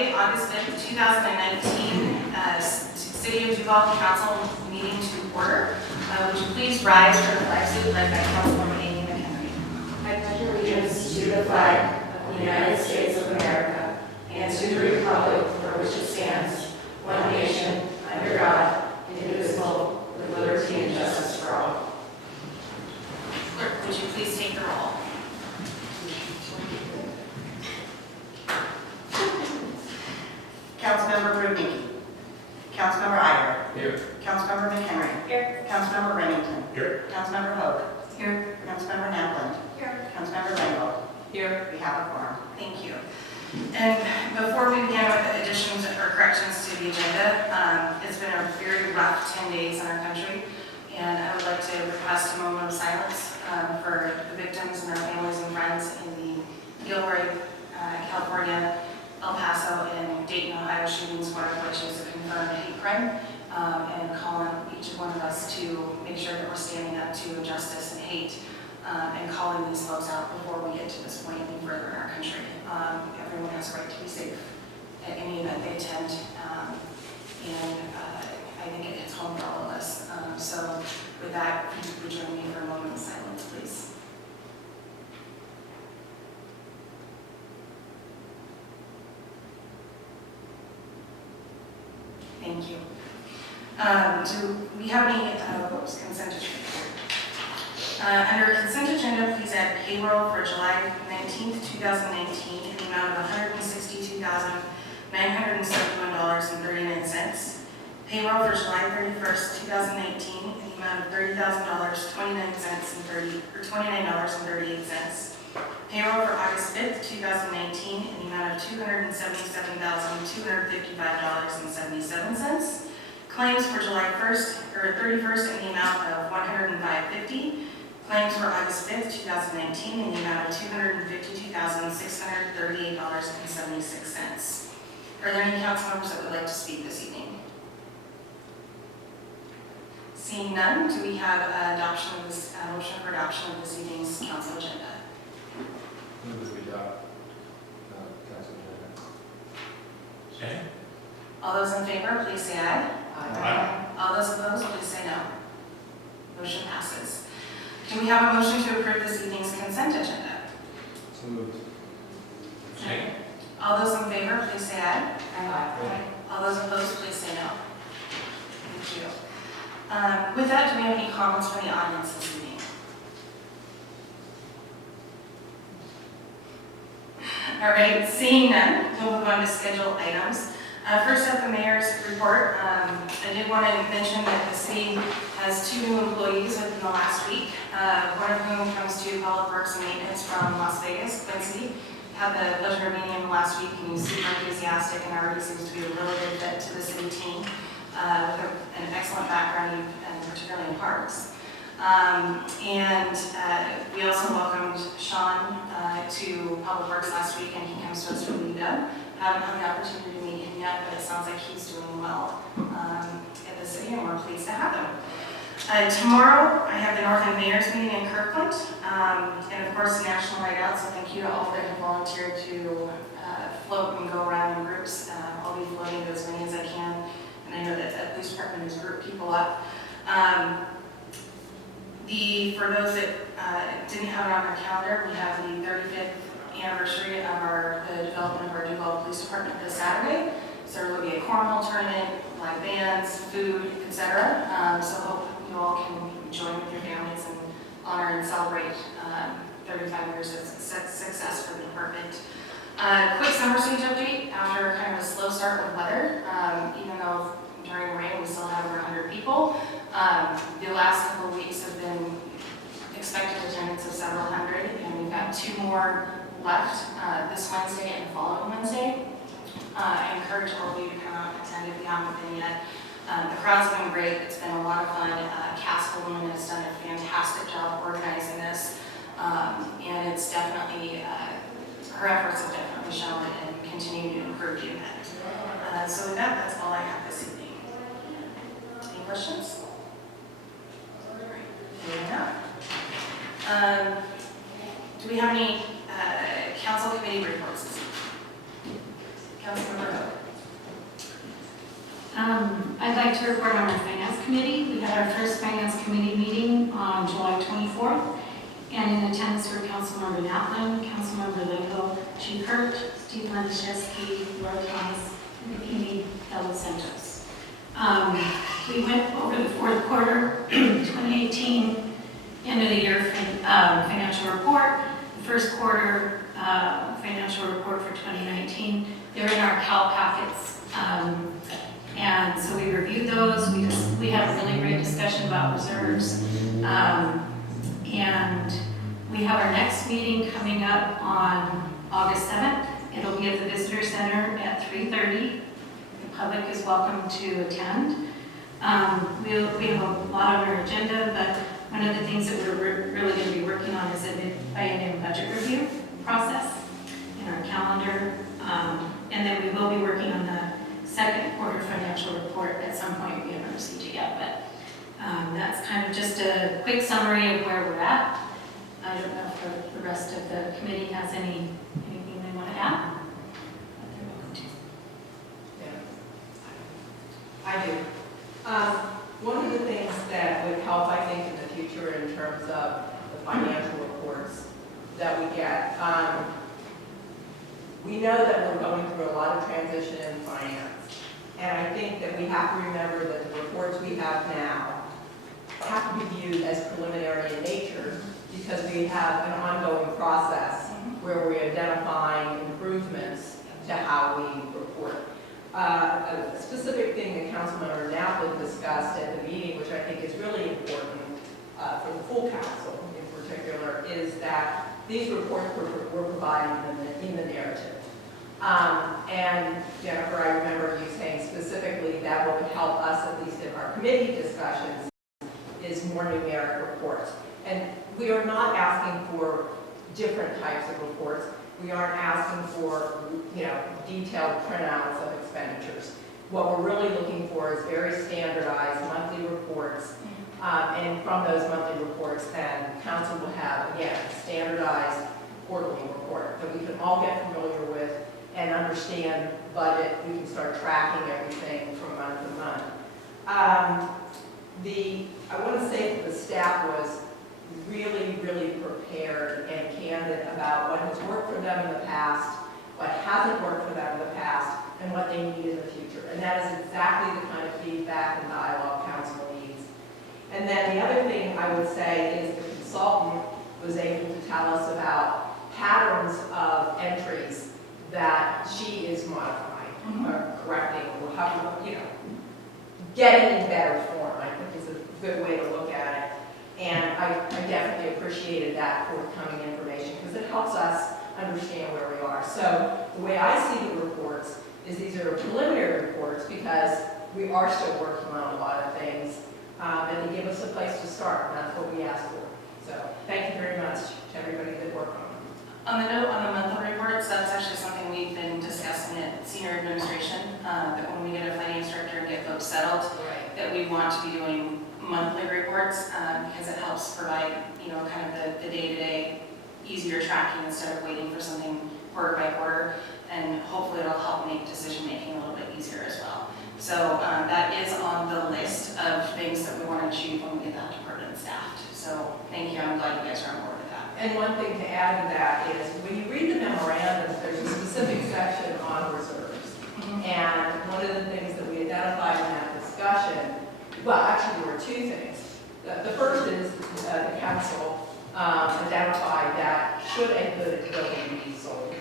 Monday, August 5th, 2019, City of Duval Council meeting to order. Would you please rise for the flag salute led by Councilwoman Amy McHenry? I pledge allegiance to the flag of the United States of America and to the republic for which it stands, one nation, under God, indivisible, with liberty and justice for all. Clerk, would you please take the roll? Councilmember Brudnicki. Councilmember Iyer. Here. Councilmember McHenry. Here. Councilmember Remington. Here. Councilmember Hoag. Here. Councilmember Napland. Here. Councilmember Langle. Here. We have a quorum. Thank you. And before we begin with the additions or corrections to the agenda, it's been a very rough 10 days in our country, and I would like to request a moment of silence for the victims and their families and friends in the Gilroy, California, El Paso, and Dayton, Ohio shootings, one of which is a confirmed hate crime, and call on each one of us to make sure that we're standing up to injustice and hate, and calling these folks out before we get to this point any further in our country. Everyone has a right to be safe at any event they attend, and I think it hits home for all of us. So with that, would you join me for a moment of silence, please? Thank you. Do we have any consent agenda? Under consent agenda, please add payroll for July 19th, 2019 in the amount of $162,971.39. Payroll for July 31st, 2019 in the amount of $30,029.38. Payroll for August 5th, 2019 in the amount of $277,255.77. Claims for July 1st or 31st in the amount of $105.50. Claims for August 5th, 2019 in the amount of $252,638.76. Are there any council members that would like to speak this evening? Seeing none, do we have adoption of this motion for adoption of this evening's council agenda? Move that we adopt council agenda. Second. All those in favor, please say aye. Aye. All those opposed, please say no. Motion passes. Do we have a motion to approve this evening's consent agenda? So moved. Second. All those in favor, please say aye. Aye. All those opposed, please say no. Thank you. With that, do we have any comments from the audience this evening? All right, seeing none, we'll move on to scheduled items. First up, the mayor's report. I did want to mention that the city has 2 new employees within the last week, one of whom comes to Public Works and Maintenance from Las Vegas, Quincy. Had the pleasure of meeting him last week, and he's super enthusiastic and already seems to be a really good fit to the city team with an excellent background, and particularly in parks. We also welcomed Sean to Public Works last week, and he comes to us from UW. Haven't had the opportunity to meet him yet, but it sounds like he's doing well at the city, and we're pleased to have him. Tomorrow, I have the North End Mayor's meeting in Kirkland, and of course, National Night Out, so thank you to all that have volunteered to float and go around in groups. I'll be floating to as many as I can, and I know that the police department has grouped people up. For those that didn't have it on their calendar, we have the 35th anniversary of the development of our Duval Police Department this Saturday. So there will be a cornhole tournament, live bands, food, etc. So hope you all can join with your families and honor and celebrate 35 years of success for the department. Quick summer stage update. After kind of a slow start with weather, even though during rain we still have over 100 people, the last couple of weeks have been expected attendance of several hundred, and we've got 2 more left this Wednesday and the following Wednesday. I encourage all of you to come out and attend if you haven't been yet. The crowds have been great. It's been a lot of fun. Cass Holman has done a fantastic job organizing this, and it's definitely, her efforts have definitely shown and continue to improve the event. So with that, that's all I have this evening. Any questions? Do we have any council committee reports this evening? Councilmember Hope. I'd like to report on our finance committee. We had our first finance committee meeting on July 24th, and in attendance were Councilmember Natlin, Councilmember Lego, Chief Hurt, Steve Laniszewski, Laura Thomas, and Amy Ella Santos. We went over the fourth quarter 2018 end of the year financial report, the first quarter financial report for 2019. They're in our CAL packets. And so we reviewed those. We had a really great discussion about reserves. And we have our next meeting coming up on August 7th. It'll be at the Visitor Center at 3:30. The public is welcome to attend. We have a lot on our agenda, but one of the things that we're really going to be working on is a biennial budget review process in our calendar. And then we will be working on the second quarter financial report at some point. We haven't received it yet, but that's kind of just a quick summary of where we're at. I don't know if the rest of the committee has anything they want to add. But they're welcome to. I do. One of the things that would help, I think, in the future in terms of the financial reports that we get, we know that we're going through a lot of transition in finance. And I think that we have to remember that the reports we have now have to be viewed as preliminary in nature because we have an ongoing process where we're identifying improvements to how we report. A specific thing that Councilmember Natlin discussed at the meeting, which I think is really important for the full council in particular, is that these reports were provided in the narrative. And Jennifer, I remember you saying specifically that what would help us, at least in our committee discussions, is more numeric reports. And we are not asking for different types of reports. We aren't asking for, detailed printouts of expenditures. What we're really looking for is very standardized monthly reports. And from those monthly reports, then council will have, again, a standardized quarterly report that we can all get familiar with and understand budget. We can start tracking everything from month to month. I want to say that the staff was really, really prepared and candid about what has worked for them in the past, what hasn't worked for them in the past, and what they need in the future. And that is exactly the kind of feedback and dialogue council needs. And then the other thing I would say is the consultant was able to tell us about patterns of entries that she is modifying, or correcting, or getting in better form, I think is a good way to look at it. And I definitely appreciated that forthcoming information because it helps us understand where we are. So the way I see the reports is these are preliminary reports because we are still working on a lot of things, and they give us a place to start, and that's what we ask for. So thank you very much to everybody that worked on it. On the note on the monthly reports, that's actually something we've been discussing at senior administration, that when we get a finance director and get folks settled, that we want to be doing monthly reports because it helps provide, kind of the day-to-day easier tracking instead of waiting for something quarter by quarter, and hopefully it'll help make decision-making a little bit easier as well. So that is on the list of things that we want to achieve when we get that department staffed. So thank you, I'm glad you guys are on board with that. And one thing to add to that is when you read the memorandums, there's a specific section on reserves. And one of the things that we identified in that discussion, well, actually there were two things. The first is the council identified that should a good building be sold,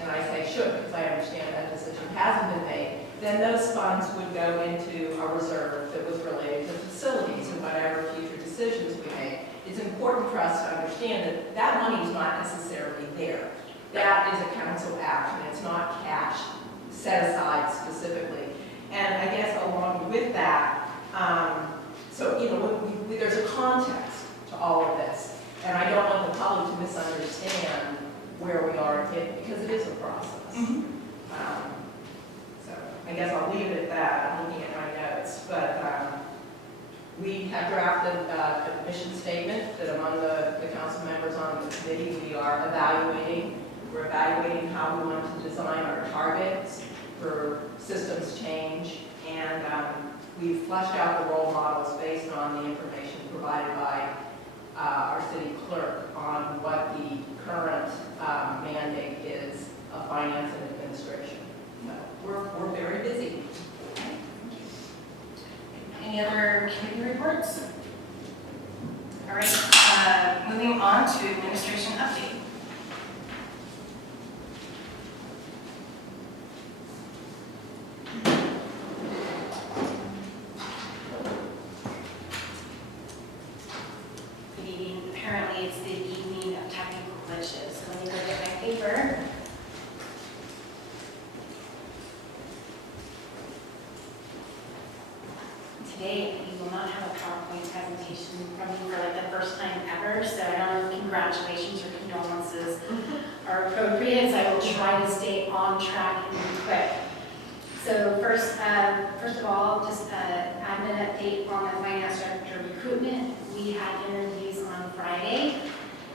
and I say should because I understand that decision hasn't been made, then those funds would go into a reserve that was related to facilities and whatever future decisions we make. It's important for us to understand that that money is not necessarily there. That is a council action. It's not cash set aside specifically. And I guess along with that, there's a context to all of this. And I don't want the public to misunderstand where we are because it is a process. So I guess I'll leave it at that. I'm looking at my notes. But we have drafted a mission statement that among the council members on the committee we are evaluating We're evaluating how we want to design our targets for systems change, and we've fleshed out the role models based on the information provided by our city clerk on what the current mandate is of finance and administration. So we're very busy. Any other committee reports? All right, moving on to administration update. Good evening. Apparently it's the evening of technical glitches, so let me go get my paper. Today, we will not have a PowerPoint presentation from me for like the first time ever, so I don't know if congratulations or condolences are appropriate, so I will try to stay on track and be quick. So first of all, just an admin update on the finance director recruitment. We had interviews on Friday,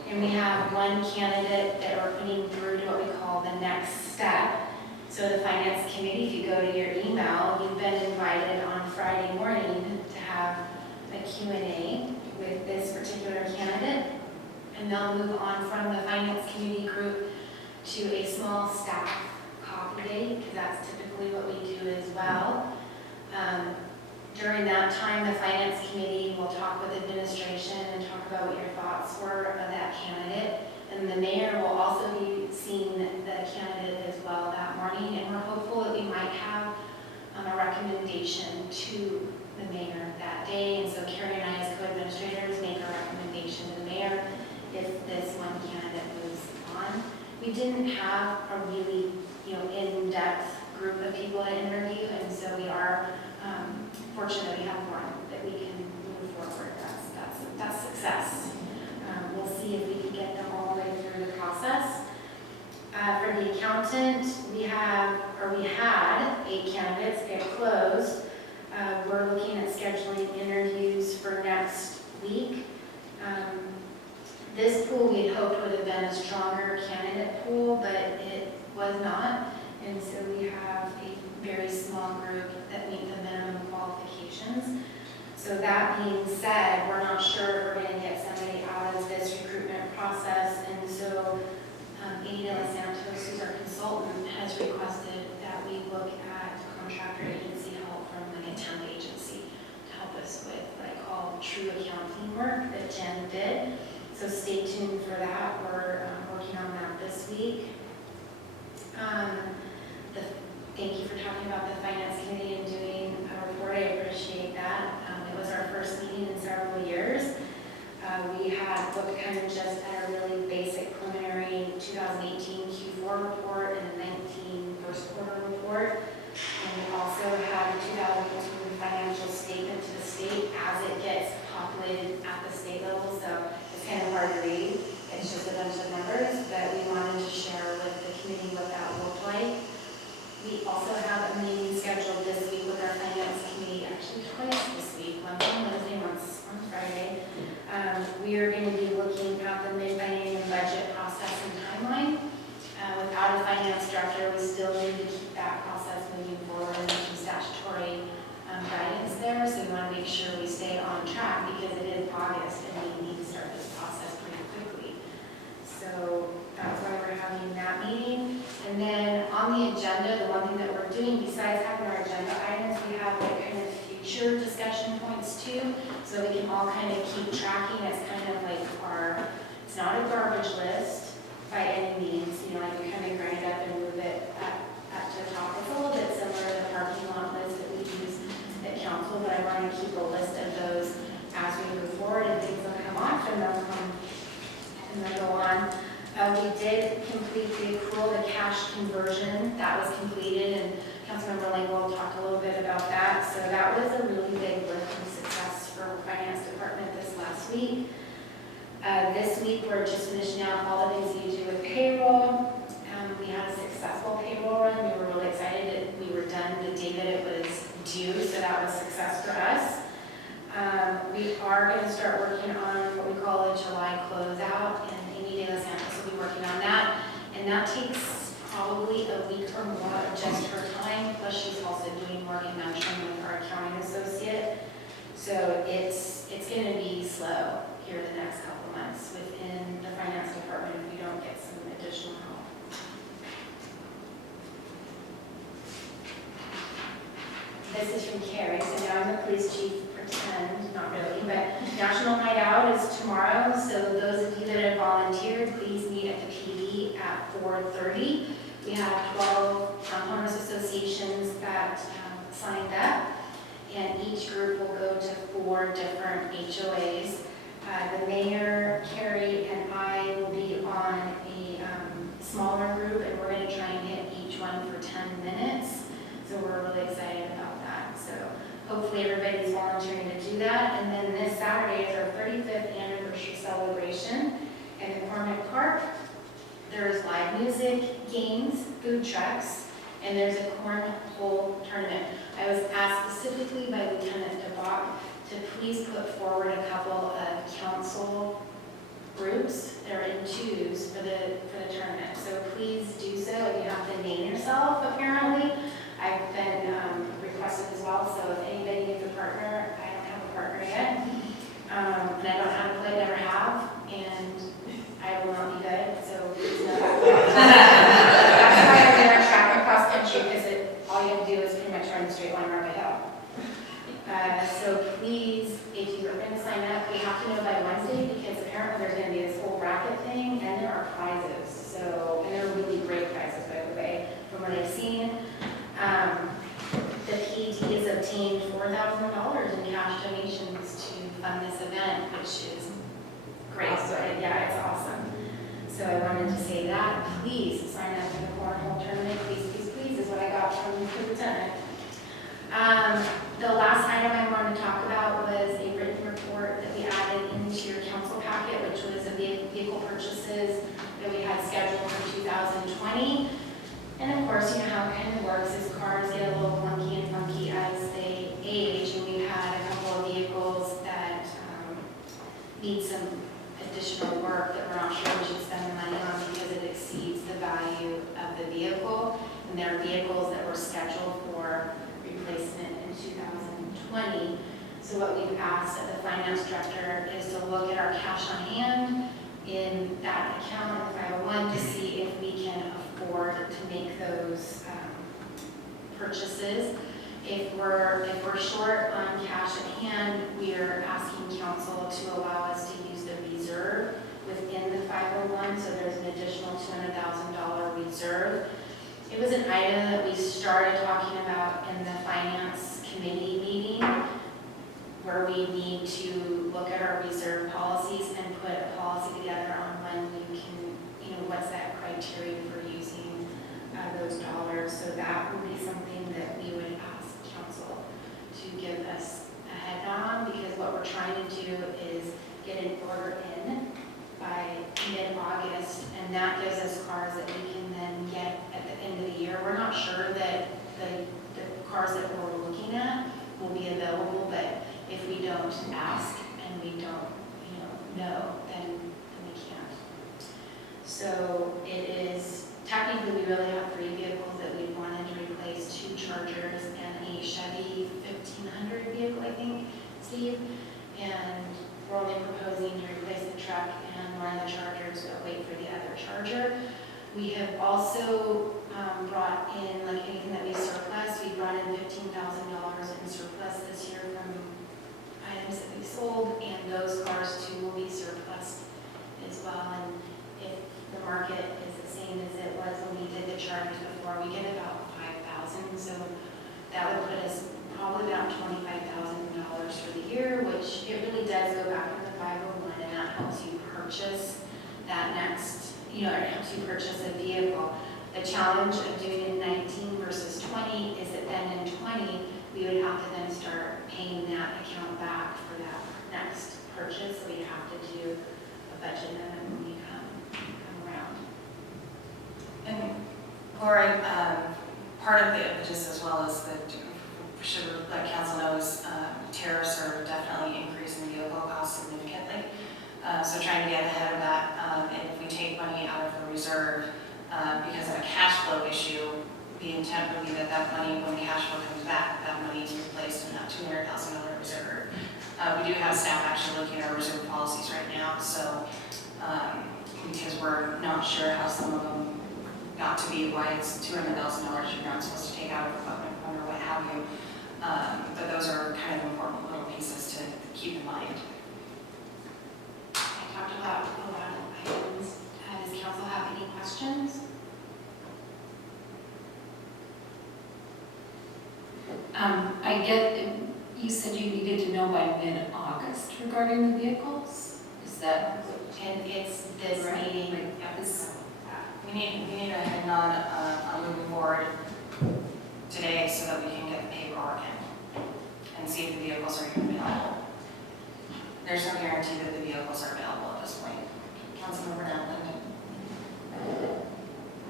and we have one candidate that we're putting through to what we call the next step. So the finance committee, if you go to your email, you've been invited on Friday morning to have a Q&A with this particular candidate, and they'll move on from the finance committee group to a small staff coffee date, because that's typically what we do as well. During that time, the finance committee will talk with administration and talk about what your thoughts were of that candidate. And the mayor will also be seeing the candidate as well that morning, and we're hopeful that we might have a recommendation to the mayor that day. And so Carrie and I, as co-administrators, make a recommendation to the mayor if this one candidate moves on. We didn't have a really, in-depth group of people to interview, and so we are fortunate we have one that we can move forward. That's success. We'll see if we can get them all the way through the process. For the accountant, we had 8 candidates get closed. We're looking at scheduling interviews for next week. This pool we had hoped would have been a stronger candidate pool, but it was not. And so we have a very small group that meet the minimum qualifications. So that being said, we're not sure if we're going to get somebody out of this recruitment process. And so Amy De Los Santos, who's our consultant, has requested that we look at contractor agency help from like a temp agency to help us with what I call true accounting work that Jen did. So stay tuned for that. We're working on that this week. Thank you for talking about the finance committee and doing a report. I appreciate that. It was our first meeting in several years. We had looked kind of just at a really basic preliminary 2018 Q4 report and a 19 first quarter report. And we also had a 2018 financial statement to the state as it gets populated at the state level. So it's kind of hard to read. It's just a bunch of numbers, but we wanted to share with the committee what that looked like. We also have a meeting scheduled this week with our finance committee, actually twice this week, once on Wednesday, once on Friday. We are going to be looking at the mid-biennium budget process and timeline. Without a finance director, we still need to keep that process moving forward and some statutory guidance there. So we want to make sure we stay on track because it is August and we need to start this process pretty quickly. So that's why we're having that meeting. And then on the agenda, the one thing that we're doing besides having our agenda items, we have like kind of future discussion points too. So we can all kind of keep tracking. It's kind of like it's not a garbage list by any means. Like we kind of grind it up and move it up to the top. It's a little bit similar to the parking lot list that we use at council, but I want to keep a list of those as we move forward, and things will come off and they'll come and they'll go on. We did complete the accrual, the cash conversion. That was completed, and Councilmember Langwell talked a little bit about that. So that was a really big lift and success for our finance department this last week. This week, we're just finishing out all the things you do with payroll. We had a successful payroll run. We were really excited that we were done the day that it was due, so that was success for us. We are going to start working on what we call a July closeout, and Amy De Los Santos will be working on that. And that this is from Carrie, so now I'm the police chief, pretend, not really, but National Night Out is tomorrow, so those of you that have volunteered, please meet at the PD at 4:30. We have 12 homeowners associations that signed up, and each group will go to 4 different HOAs. The mayor, Carrie, and I will be on a smaller group, and we're going to try and hit each one for 10 minutes. So we're really excited about that. So hopefully everybody's volunteering to do that. And then this Saturday is our 35th anniversary celebration in the Cormac Park. There's live music, games, food trucks, and there's a cornhole tournament. I was asked specifically by Lieutenant DeBach to please put forward a couple of council groups that are in twos for the tournament. So please do so. You have to name yourself, apparently. I've been requested as well, so if anybody needs a partner, I don't have a partner yet. And I don't know how to play, never have, and I will not be good, so please know. That's why I'm there track across country, because all you have to do is pretty much run a straight line around a hill. So please, if you are going to sign up, we have to know by Wednesday, because apparently there's going to be this whole bracket thing, and there are prizes. So, and they're really great prizes, by the way, from what I've seen. The PD has obtained $4,000 in cash donations to fund this event, which is great. Awesome. Yeah, it's awesome. So I wanted to say that. Please sign up for the cornhole tournament. Please, please, please is what I got from the lieutenant. The last item I wanted to talk about was a written report that we added into your council packet, which was the vehicle purchases that we had scheduled for 2020. And of course, you know how it kind of works is cars get a little clunky and funky as they age, and we've had a couple of vehicles that need some additional work that we're not sure we should spend the money on because it exceeds the value of the vehicle. And there are vehicles that were scheduled for replacement in 2020. So what we've asked of the finance director is to look at our cash on hand in that account in 501 to see if we can afford to make those purchases. If we're short on cash at hand, we are asking council to allow us to use the reserve within the 501, so there's an additional $200,000 reserve. It was an item that we started talking about in the finance committee meeting, where we need to look at our reserve policies and put a policy together on when we can, you know, what's that criteria for using those dollars. So that would be something that we would ask council to give us a head on, because what we're trying to do is get an order in by mid-August, and that gives us cars that we can then get at the end of the year. We're not sure that the cars that we're looking at will be available, but if we don't ask and we don't, know, then we can't. So it is, technically we really have 3 vehicles that we wanted to replace, 2 Chargers and a Chevy 1500 vehicle, I think, Steve. And we're only proposing to replace the truck and one of the Chargers, but wait for the other Charger. We have also brought in, like anything that we surplus, we brought in $15,000 in surplus this year from items that we sold, and those cars too will be surplus as well. And if the market is the same as it was when we did the Chargers before, we get about 5,000. So that would put us probably about $25,000 for the year, which it really does go back to the 501, and that helps you purchase that next, it helps you purchase a vehicle. The challenge of doing it in 19 versus 20 is that then in 20, we would have to then start paying that account back for that next purchase. So we have to do a budget amendment when we come around. And Laura, part of the impetus as well is that, should let council knows, tariffs are definitely increasing the vehicle cost significantly. So trying to get ahead of that, and if we take money out of the reserve, because of a cash flow issue, the intent would be that that money, when the cash flow comes back, that money is replaced in that $200,000 reserve. We do have staff actually looking at our reserve policies right now, so because we're not sure how some of them got to be, why it's $200,000 you're not supposed to take out of equipment or what have you. But those are kind of important little pieces to keep in mind. I talked about a lot of items. Does council have any questions? I get, you said you needed to know by mid-August regarding the vehicles? Is that? And it's this Right. meeting. We need a head nod on moving forward today so that we can get the paperwork in and see if the vehicles are even available. There's no guarantee that the vehicles are available at this point. Councilmember Nowland.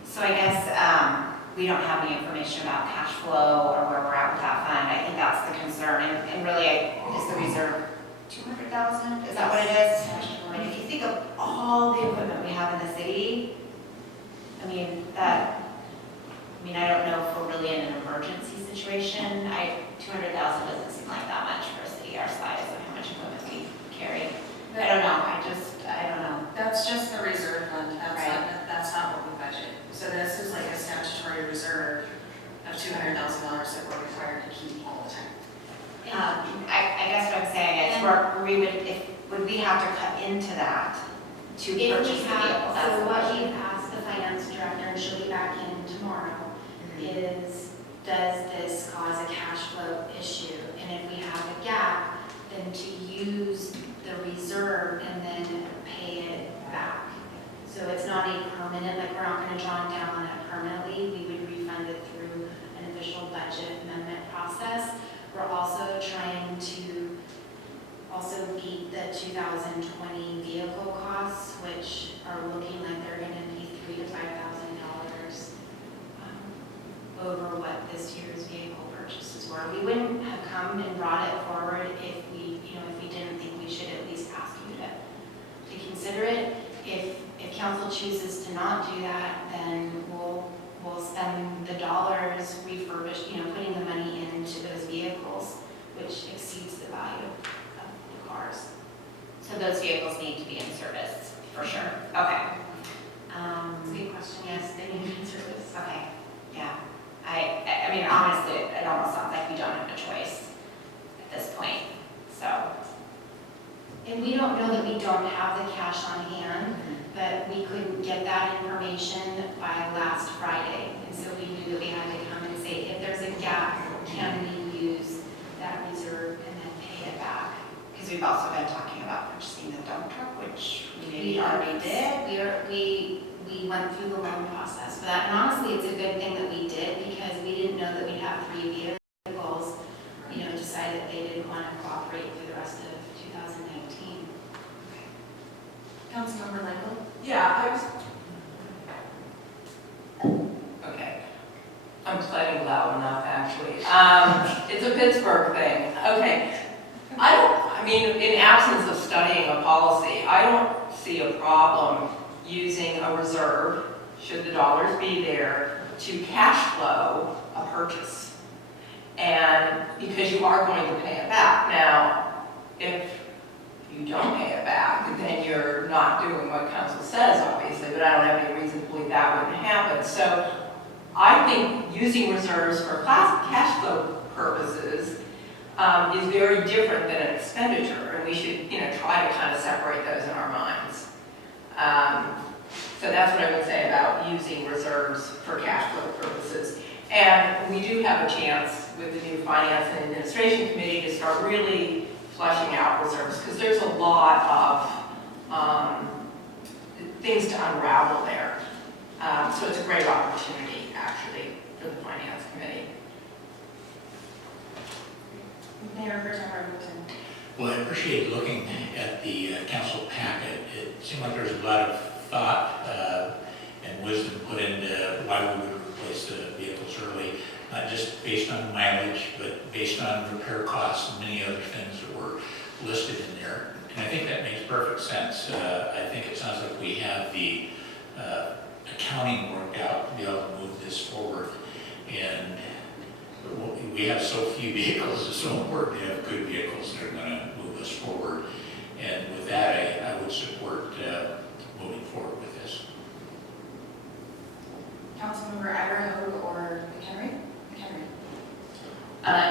So I guess we don't have any information about cash flow or where we're at with that fund. I think that's the concern. And really, is the reserve 200,000? Is that what it is? And if you think of all the equipment we have in the city, I don't know if we're really in an emergency situation. 200,000 doesn't seem like that much for a city our size and how much equipment we carry. I don't know. I don't know. That's just the reserve fund. Right. That's not what we budget. So this is like a statutory reserve of $200,000 that we're required to keep all the time. I guess what I'm saying is, would we have to cut into that to If purchase we the have, vehicle? That's so the what question. you asked the finance director, and she'll be back in tomorrow, is does this cause a cash flow issue? And if we have a gap, then to use the reserve and then pay it back. So it's not a permanent, like we're not gonna draw down on it permanently, we would refund it through an official budget amendment process. We're also trying to also beat the 2020 vehicle costs, which are looking like they're gonna be $3,000 to $5,000 over what this year's vehicle purchases were. We wouldn't have come and brought it forward if we didn't think we should at least ask you to consider it. If council chooses to not do that, then we'll spend the dollars putting the money into those vehicles, which exceeds the value of the cars. So those vehicles need to be in service, for sure. Okay. That's a good question. Yes, they need to service. Okay, yeah. I mean, honestly, it almost sounds like we don't have a choice at this point, so. And we don't know that we don't have the cash on hand, but we couldn't get that information by last Friday. And so we knew that we had to come and say, if there's a gap, can we use that reserve and then pay it back? Because we've also been talking about purchasing the dump truck, which we maybe already did. We went through the loan process for that. And honestly, it's a good thing that we did because we didn't know that we'd have 3 vehicles, decided they didn't want to cooperate for the rest of 2019. Councilmember Langell? Yeah, Okay. I'm playing loud enough, actually. It's a Pittsburgh thing. Okay. In absence of studying a policy, I don't see a problem using a reserve, should the dollars be there, to cash flow a purchase. And because you are going to pay it back. Now, if you don't pay it back, then you're not doing what council says, obviously, but I don't have any reason to believe that wouldn't happen. So I think using reserves for cash flow purposes is very different than an expenditure, and we should, try to kind of separate those in our minds. So that's what I would say about using reserves for cash flow purposes. And we do have a chance with the new Finance and Administration Committee to start really fleshing out reserves, because there's a lot of things to unravel there. So it's a great opportunity, actually, for the Finance Committee. Mayor Pro Tem Remington. Well, I appreciate looking at the council packet. It seemed like there was a lot of thought and wisdom put into why we would replace the vehicles early, not just based on mileage, but based on repair costs and many other things that were listed in there. And I think that makes perfect sense. I think it sounds like we have the accounting worked out to be able to move this forward. And we have so few vehicles, it's so important to have good vehicles that are going to move us forward. And with that, I would support moving forward with this. Councilmember Idaho or McHenry? McHenry.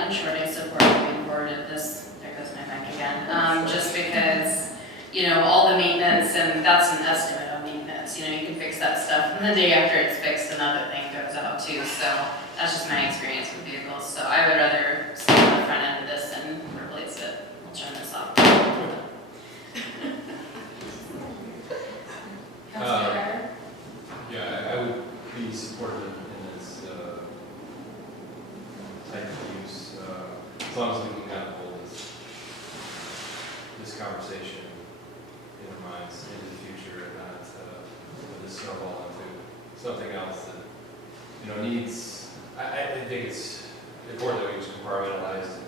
in short, I support moving forward at this, there goes my mic again, just because, all the maintenance, and that's an estimate of maintenance, you can fix that stuff, and the day after it's fixed, another thing goes out too, so that's just my experience with vehicles, so I would rather stay on the front end of this and replace it. We'll turn this off. Councilor Becker? Yeah, I would be supportive in this type of use, as long as we can kind of hold this conversation in our minds into the future and not let this snowball into something else that, needs, I think it's important that we just compartmentalize and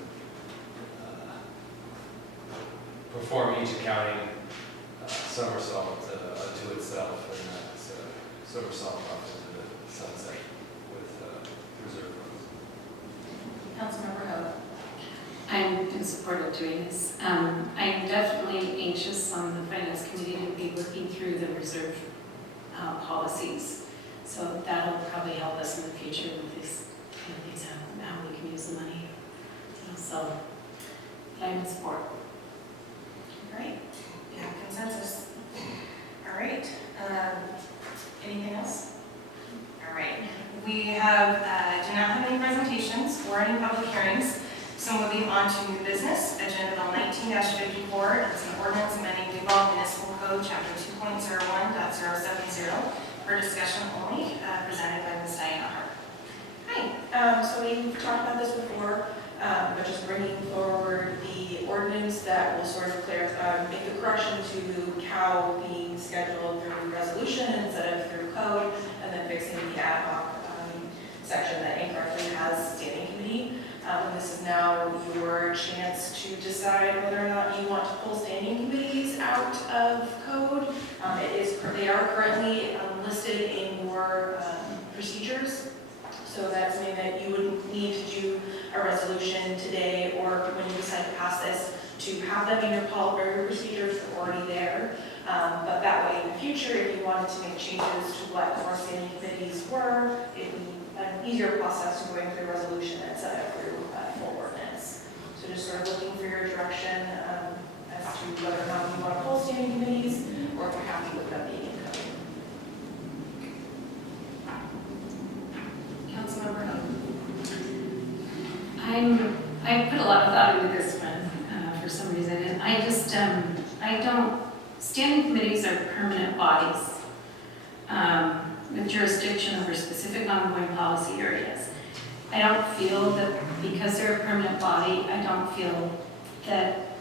perform each accounting somersault to itself and not somersault off into the sunset with reserve funds. Councilmember Hope? I'm in support of doing this. I'm definitely anxious on the finance committee to be working through the reserve policies. So that'll probably help us in the future with these kind of things, how we can use the money. So I'm in support. All right, we have consensus. All right, anything else? All right, we have, do not have any presentations or any public hearings, so moving on to new business, Agenda Bill 19-54, it's an ordinance amending Duval Municipal Code, Chapter 2.01.070, for discussion only, presented by Ms. Diana Hart. Hi, so we've talked about this before, but just bringing forward the ordinance that will sort of make the correction to cow being scheduled through resolution instead of through code, and then fixing the ad hoc section that incorrectly has standing committee. This is now your chance to decide whether or not you want to pull standing committees out of code. They are currently listed in your procedures. So that's something that you would need to do a resolution today, or when you decide to pass this, to have them in your procedures that are already there. But that way in the future, if you wanted to make changes to what more standing committees were, it would be an easier process to going through a resolution instead of through a full ordinance. So just sort of looking for your direction as to whether or not you want to pull standing committees, or if you're happy with them being in code. Councilmember Hope? I put a lot of thought into this one for some reason, and standing committees are permanent bodies with jurisdiction over specific ongoing policy areas. I don't feel that because they're a permanent body, I don't feel that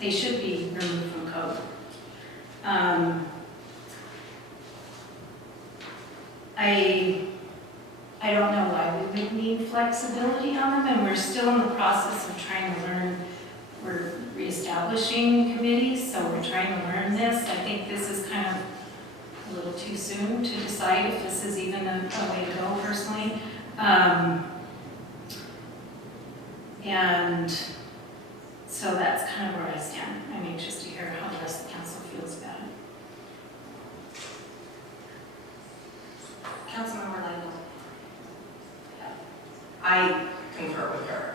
they should be removed from code. I don't know why we would need flexibility on them, and we're still in the process of trying to learn. We're reestablishing committees, so we're trying to learn this. I think this is kind of a little too soon to decide if this is even a way to go personally. And so that's kind of where I stand. I'm anxious to hear how the rest of the council feels about it. Councilmember Lightle? I concur with her.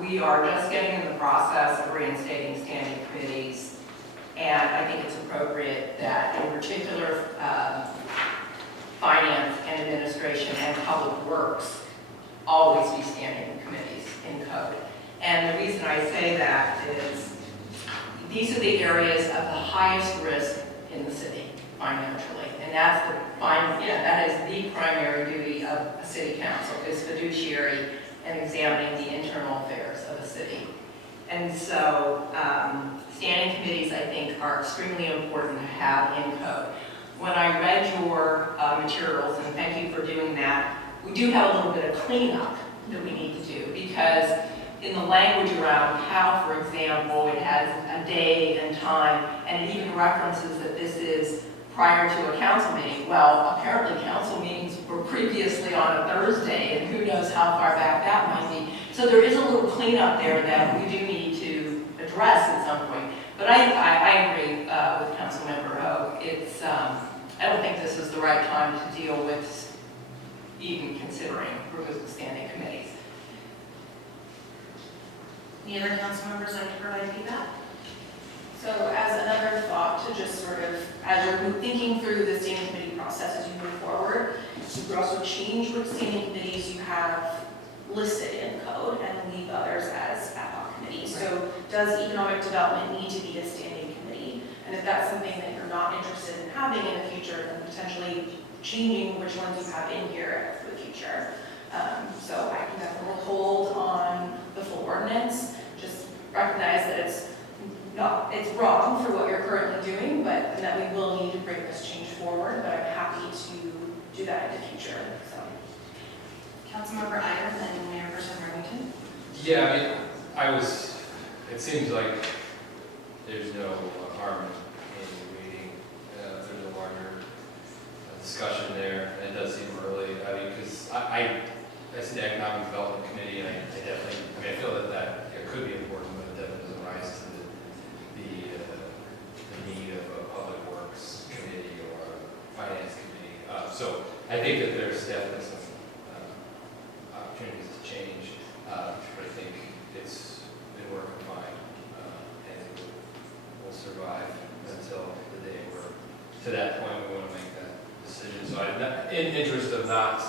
We are just getting in the process of reinstating standing committees, and I think it's appropriate that in particular finance and administration and public works always be standing committees in code. And the reason I say that is these are the areas of the highest risk in the city financially, and that is the primary duty of a city council, is fiduciary and examining the internal affairs of a city. And so standing committees, I think, are extremely important to have in code. When I read your materials, and thank you for doing that, we do have a little bit of cleanup that we need to do, because in the language around how, for example, it has a day and time, and it even references that this is prior to a council meeting. Well, apparently council meetings were previously on a Thursday, and who knows how far back that might be. So there is a little cleanup there that we do need to address at some point. But I agree with Councilmember Hogue. It's, I don't think this is the right time to deal with even considering removing standing committees. Any other council members like to provide feedback? So as another thought to just sort of, as you're thinking through the standing committee process as you move forward, you could also change which standing committees you have listed in code and leave others as ad hoc committees. So does economic development need to be a standing committee? And if that's something that you're not interested in having in the future, then potentially changing which ones you have in here for the future. So I can definitely hold on the full ordinance, just recognize that it's wrong for what you're currently doing, but and that we will need to bring this change forward, but I'm happy to do that in the future, so. Councilmember Iyer, then Mayorperson Remington. Yeah, I mean, it seems like there's no harm in waiting, if there's a larger discussion there, and it does seem early, I mean, because I see the Economic Development Committee, and I definitely, I feel that it could be important, but it definitely doesn't rise to the need of a Public Works Committee or a Finance Committee. So I think that there's definitely some opportunities to change, but I think it's been working fine, and it will survive until the day we're to that point we want to make that decision. So in interest of not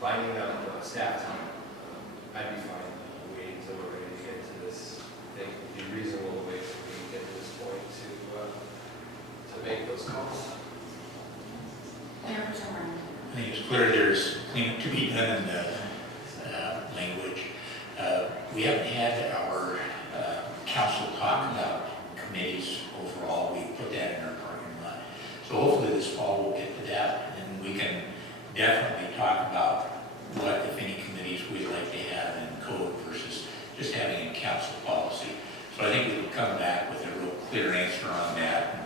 binding up staff time, I'd be fine waiting until we're ready to get to this. I think it would be reasonable to wait till we get to this point to make those calls. Mayorperson Remington. I think it's clear there's cleanup to be done in the language. We haven't had our council talk about committees overall. We put that in our parking lot. So hopefully this fall we'll get to that, and we can definitely talk about what, if any, committees we'd like to have in code versus just having a council policy. So I think we can come back with a real clear answer on that. And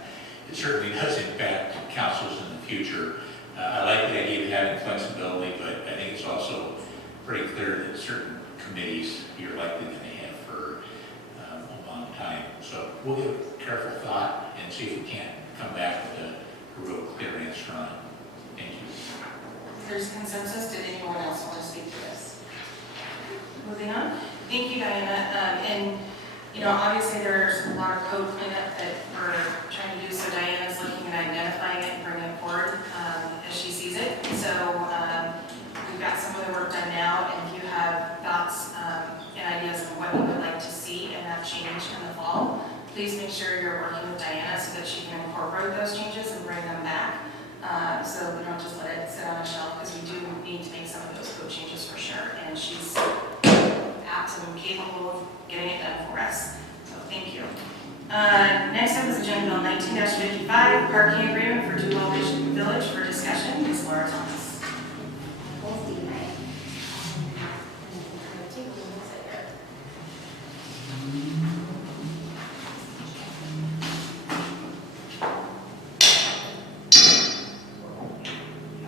it certainly does impact councils in the future. I like the idea of having flexibility, but I think it's also pretty clear that certain committees you're likely going to have for a long time. So we'll give it careful thought and see if we can't come back with a real clear answer on it. Thank you. If there's consensus, did anyone else want to speak to this? Moving on. Thank you, Diana. And, obviously there's a lot of code cleanup that we're trying to do, so Diana's looking at identifying it and bringing it forward as she sees it. So we've got some of the work done now, and if you have thoughts and ideas of what you would like to see and have change in the fall, please make sure you're working with Diana so that she can incorporate those changes and bring them back. So we don't just let it sit on a shelf, because we do need to make some of those code changes for sure. And she's apt and capable of getting it done for us. So thank you. Next up is Agenda Bill 19-55, parking agreement for Duval Village for discussion. Ms. Laura Thomas.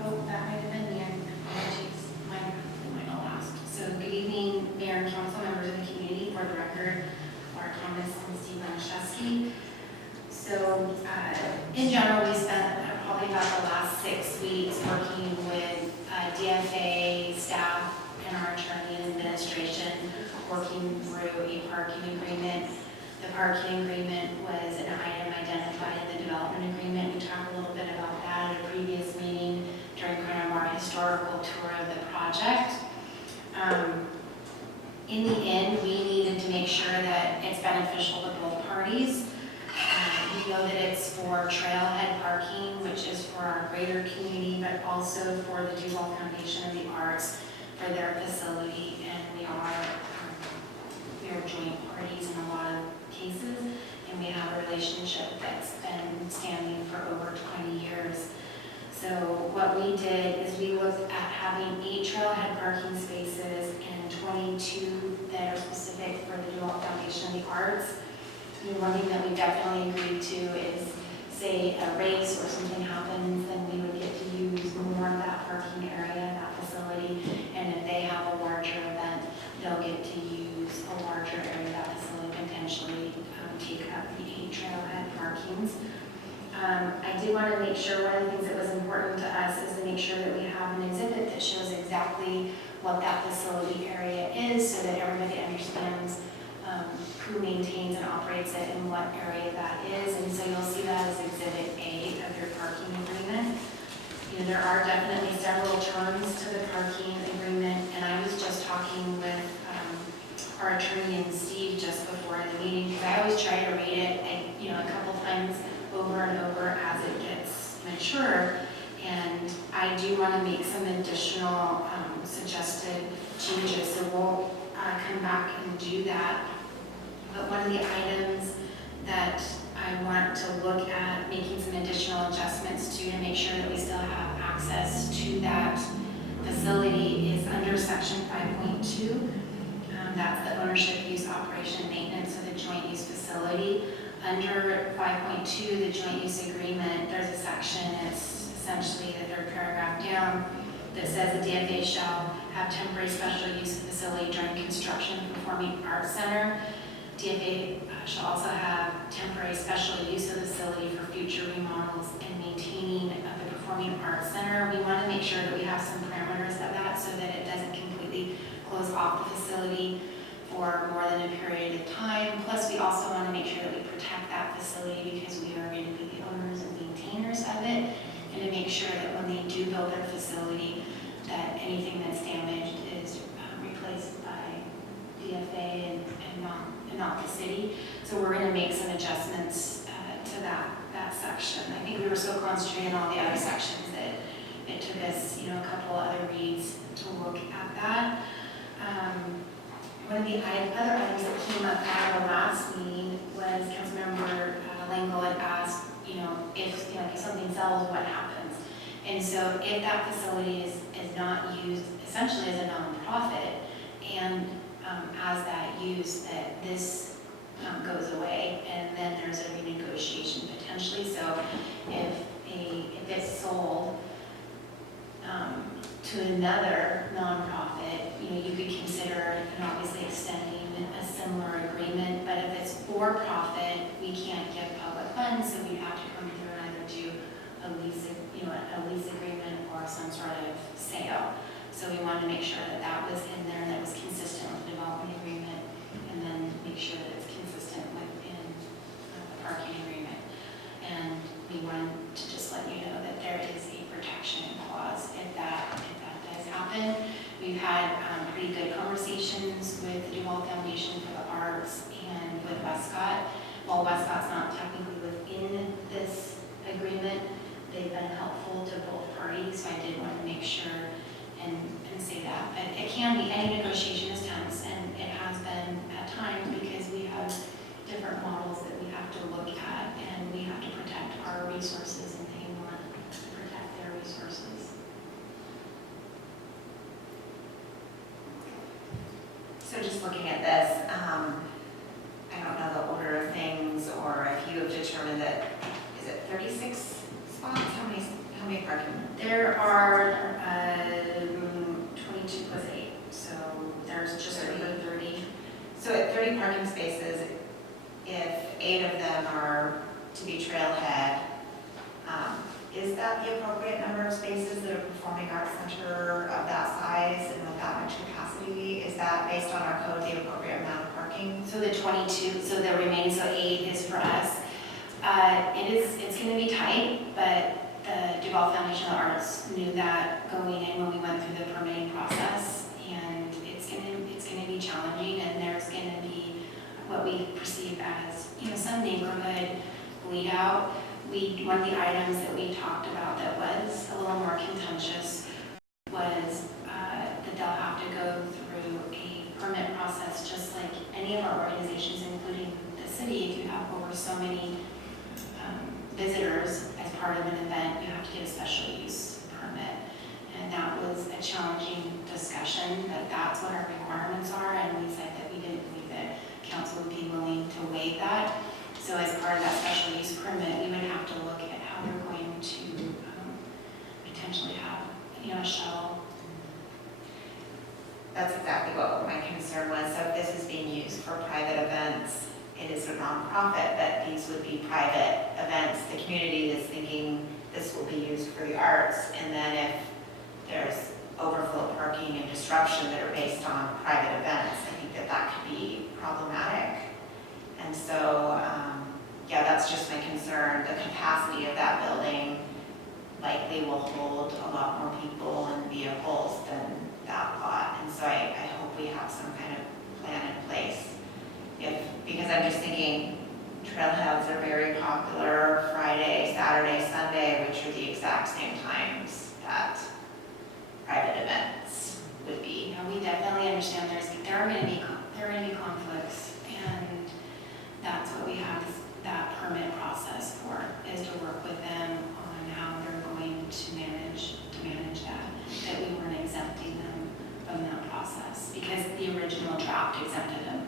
Oh, that might have been the end. Apologies. Mine all last. So good evening, Mayor and council members of the community. For the record, Laura Thomas and Steve Maniszewski. So in general, we spent probably about the last 6 weeks working with DFA staff and our attorney and administration, working through a parking agreement. The parking agreement was an item identified in the development agreement. We talked a little bit about that at a previous meeting during kind of our historical tour of the project. In the end, we needed to make sure that it's beneficial to both parties. We know that it's for trailhead parking, which is for our greater community, but also for the Duval Foundation of the Arts for their facility, and we are joint parties in a lot of cases, and we have a relationship that's been standing for over 20 years. So what we did is we looked at having 8 trailhead parking spaces and 22 that are specific for the Duval Foundation of the Arts. And one thing that we definitely agreed to is, say, a race or something happens, then we would get to use more of that parking area, that facility. And if they have a larger event, they'll get to use a larger area of that facility, potentially take up the 8 trailhead parkings. I did want to make sure, one of the things that was important to us is to make sure that we have an exhibit that shows exactly what that facility area is, so that everybody understands who maintains and operates it and what area that is. And so you'll see that as Exhibit A of your parking agreement. You know, there are definitely several terms to the parking agreement, and I was just talking with our attorney and Steve just before the meeting, because I always try to read it, a couple times over and over as it gets mature. And I do want to make some additional suggested changes, so we'll come back and do that. But one of the items that I want to look at making some additional adjustments to make sure that we still have access to that facility is under section 5.2. That's the ownership, use, operation, maintenance of the joint use facility. Under 5.2, the joint use agreement, there's a section, it's essentially the third paragraph down, that says the DFA shall have temporary special use of the facility during construction of the Performing Arts Center. DFA shall also have temporary special use of the facility for future remodels and maintaining of the Performing Arts Center. We want to make sure that we have some parameters of that so that it doesn't completely close off the facility for more than a period of time. Plus, we also want to make sure that we protect that facility because we are going to be the owners and maintainers of it, and to make sure that when they do build their facility, that anything that's damaged is replaced by DFA and not the city. So we're going to make some adjustments to that section. I think we were so concentrated on all the other sections that it took us, a couple other reads to look at that. One of the other items that came up at our last meeting was Councilmember Langle had asked, if something sells, what happens? And so if that facility is not used essentially as a nonprofit, and as that use, that this goes away, and then there's a renegotiation potentially. So if it's sold to another nonprofit, you could consider, and obviously extending a similar agreement. But if it's for profit, we can't give public funds, so we'd have to come through and either do a lease agreement or some sort of sale. So we wanted to make sure that that was in there and that was consistent with the development agreement, and then make sure that it's consistent within the parking agreement. And we wanted to just let you know that there is a protection clause if that does happen. We've had pretty good conversations with the Duval Foundation for the Arts and with Westcott. While Westcott's not technically within this agreement, they've been helpful to both parties, so I did want to make sure and say that. But it can be, any negotiation is tense, and it has been at times because we have different models that we have to look at, and we have to protect our resources, and they want to protect their resources. So just looking at this, I don't know the order of things, or if you have determined that, is it 36 spots? How many parking? There are 22 plus 8, so there's just over 30. So at 30 parking spaces, if 8 of them are to be trailhead, is that the appropriate number of spaces that a performing arts center of that size and with that much capacity? Is that based on our code the appropriate amount of parking? So the 22, so the remaining, so 8 is for us. It's going to be tight, but the Duval Foundation of the Arts knew that going in when we went through the permitting process, and it's going to be challenging, and there's going to be what we perceive as some neighborhood bleed out. One of the items that we talked about that was a little more contentious was that they'll have to go through a permit process just like any of our organizations, including the city. If you have over so many visitors as part of an event, you have to get a special use permit. And that was a challenging discussion, but that's what our requirements are, and we said that we didn't believe that council would be willing to waive that. So as part of that special use permit, we would have to look at how we're going to potentially have, a shuttle. That's exactly what my concern was. So if this is being used for private events, it is a nonprofit, but these would be private events. The community is thinking this will be used for the arts, and then if there's overflow parking and disruption that are based on private events, I think that that could be problematic. And so, yeah, that's just my concern. The capacity of that building likely will hold a lot more people and vehicles than that lot. And so I hope we have some kind of plan in place. Because I'm just thinking, trailheads are very popular Friday, Saturday, Sunday, which are the exact same times that private events would be. You know, we definitely understand there are going to be conflicts, and that's what we have that permit process for, is to work with them on how they're going to manage that we weren't exempting them from that process, because the original draft exempted them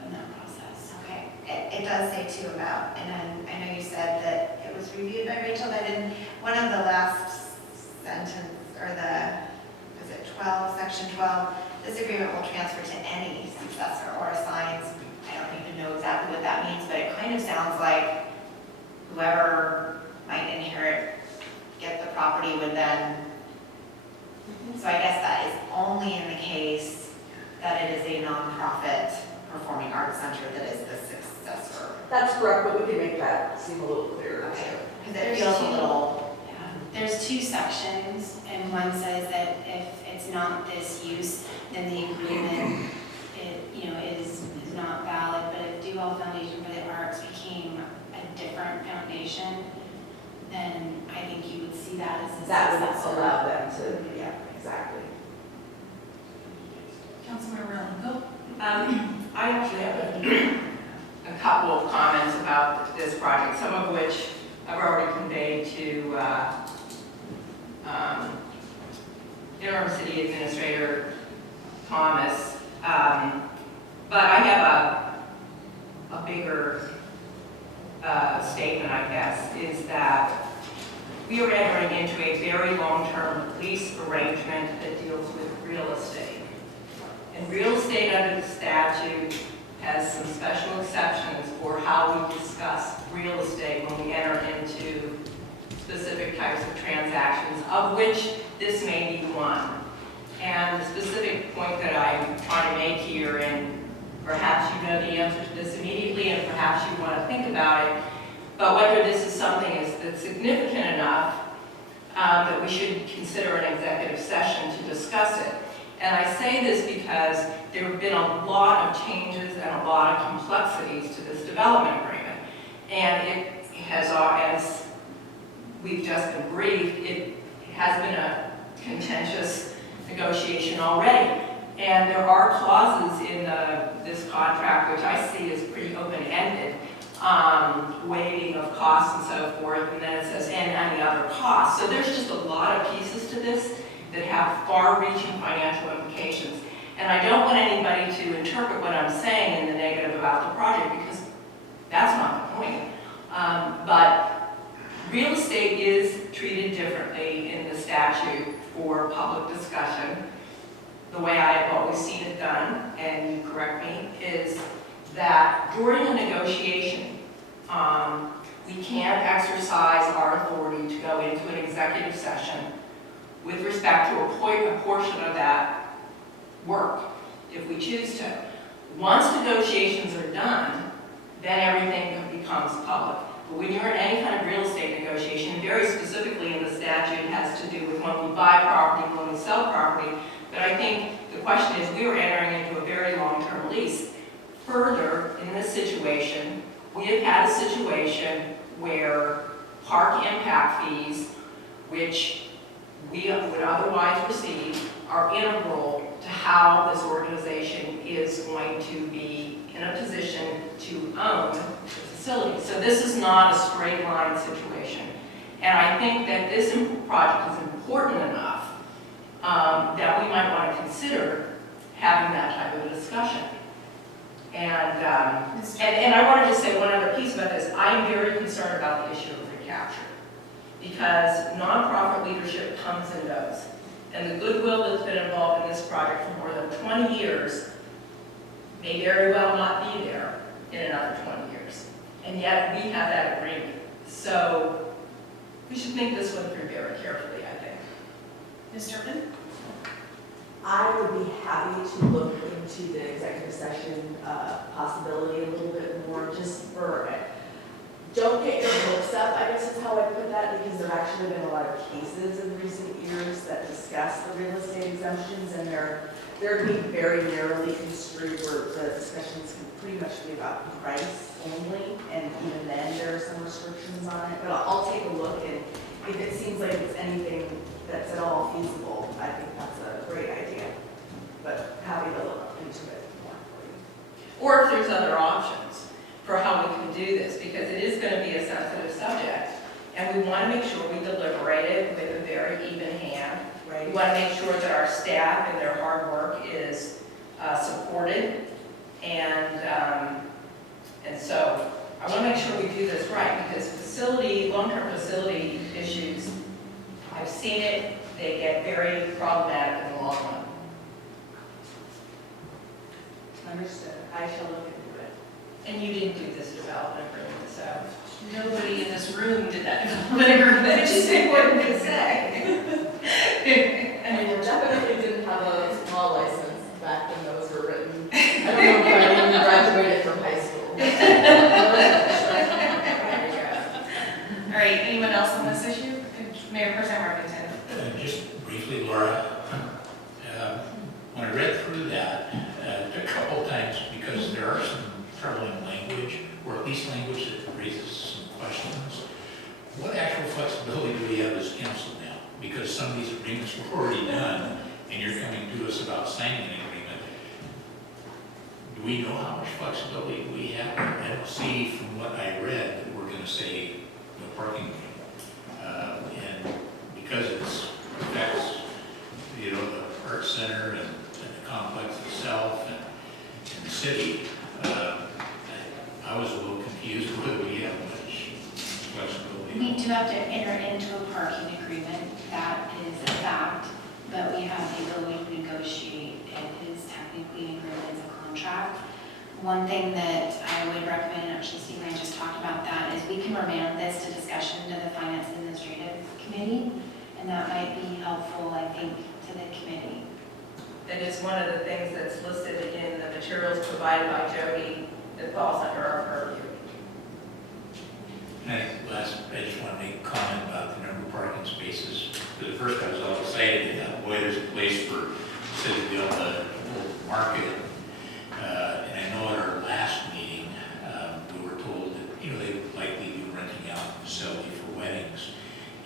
from that process. Okay, it does say too about, and then I know you said that it was reviewed by Rachel, but in one of the last sentence, or was it 12, section 12, this agreement will transfer to any successor or assigns. I don't even know exactly what that means, but it kind of sounds like whoever might inherit, get the property would then, so I guess that is only in the case that it is a nonprofit performing arts center that is the successor. That's correct, but we can make that seem a little clearer. Okay, because it feels a little, Yeah, there's two sections, and one says that if it's not this use, then the agreement, is not valid. But if Duval Foundation for the Arts became a different foundation, then I think you would see that as a That would successor. allow them to, yeah, exactly. Councilmember Rowland, I actually have a couple of comments about this project, some of which I've already conveyed to Interim City Administrator Thomas. But I have a bigger statement, I guess, is that we are entering into a very long-term lease arrangement that deals with real estate. And real estate under the statute has some special exceptions for how we discuss real estate when we enter into specific types of transactions, of which this may be one. And the specific point that I'm trying to make here, and perhaps you know the answer to this immediately, and perhaps you want to think about it, but whether this is something that's significant enough that we should consider an executive session to discuss it. And I say this because there have been a lot of changes and a lot of complexities to this development agreement. And it has, as we've just been briefed, it has been a contentious negotiation already. And there are clauses in this contract, which I see as pretty open-ended, waiving of costs and so forth, and then it says, and any other costs. So there's just a lot of pieces to this that have far-reaching financial implications. And I don't want anybody to interpret what I'm saying in the negative about the project, because that's not the point. But real estate is treated differently in the statute for public discussion. The way I have always seen it done, and you correct me, is that during a negotiation, we can exercise our authority to go into an executive session with respect to a portion of that work, if we choose to. Once negotiations are done, then everything becomes public. But when you're in any kind of real estate negotiation, very specifically in the statute, it has to do with when we buy property, when we sell property. But I think the question is, we are entering into a very long-term lease. Further, in this situation, we have had a situation where park impact fees, which we would otherwise receive, are integral to how this organization is going to be in a position to own the facility. So this is not a straight line situation. And I think that this project is important enough that we might want to consider having that type of a discussion. And I wanted to say one other piece about this. I'm very concerned about the issue of recapture, because nonprofit leadership comes and goes. And the goodwill that's been involved in this project for more than 20 years may very well not be there in another 20 years. And yet we have that agreement. So we should think this one through very carefully, I think. Ms. Turpin? I would be happy to look into the executive session possibility a little bit more, just for, don't get your hopes up, I guess is how I put that, because there have actually been a lot of cases in recent years that discuss the real estate exemptions, and they're being very narrowly construed, where the discussions can pretty much be about price only, and even then, there are some restrictions on it, but I'll take a look, and if it seems like it's anything that's at all feasible, I think that's a great idea. But happy to look into it more for you. Or if there's other options for how we can do this, because it is going to be a sensitive subject. And we want to make sure we deliberate it with a very even hand. We want to make sure that our staff and their hard work is supported. And so I want to make sure we do this right, because long-term facility issues, I've seen it, they get very problematic in the long run. Understood. I shall look into it. And you didn't do this development agreement, so. Nobody in this room did that development agreement. It's just important to say. I mean, we definitely didn't have a law license back when those were written. I don't know if I even graduated from high school. All right, anyone else on this issue? Mayor Pro Tem Worthington. Just briefly, Laura, when I read through that a couple times, because there are some troubling language, or at least language that raises some questions, what actual flexibility do we have as council now? Because some of these agreements were already done, and you're coming to us about signing an agreement. Do we know how much flexibility we have? I don't see from what I read that we're going to say no parking. And because it affects, the art center and the complex itself and the city, I was a little confused whether we have much flexibility. We do have to enter into a parking agreement, that is a fact, but we have the ability to negotiate. It is technically an agreement as a contract. One thing that I would recommend, actually Steve and I just talked about that, is we can remand this to discussion to the Finance Administrative Committee, and that might be helpful, I think, to the committee. And it's one of the things that's listed in the materials provided by Jody that falls under our purview. And I just want to make a comment about the number of parking spaces. Because at first I was all excited, and thought, boy, there's a place for city to build a market. And I know at our last meeting, we were told that, they would likely be renting out a facility for weddings,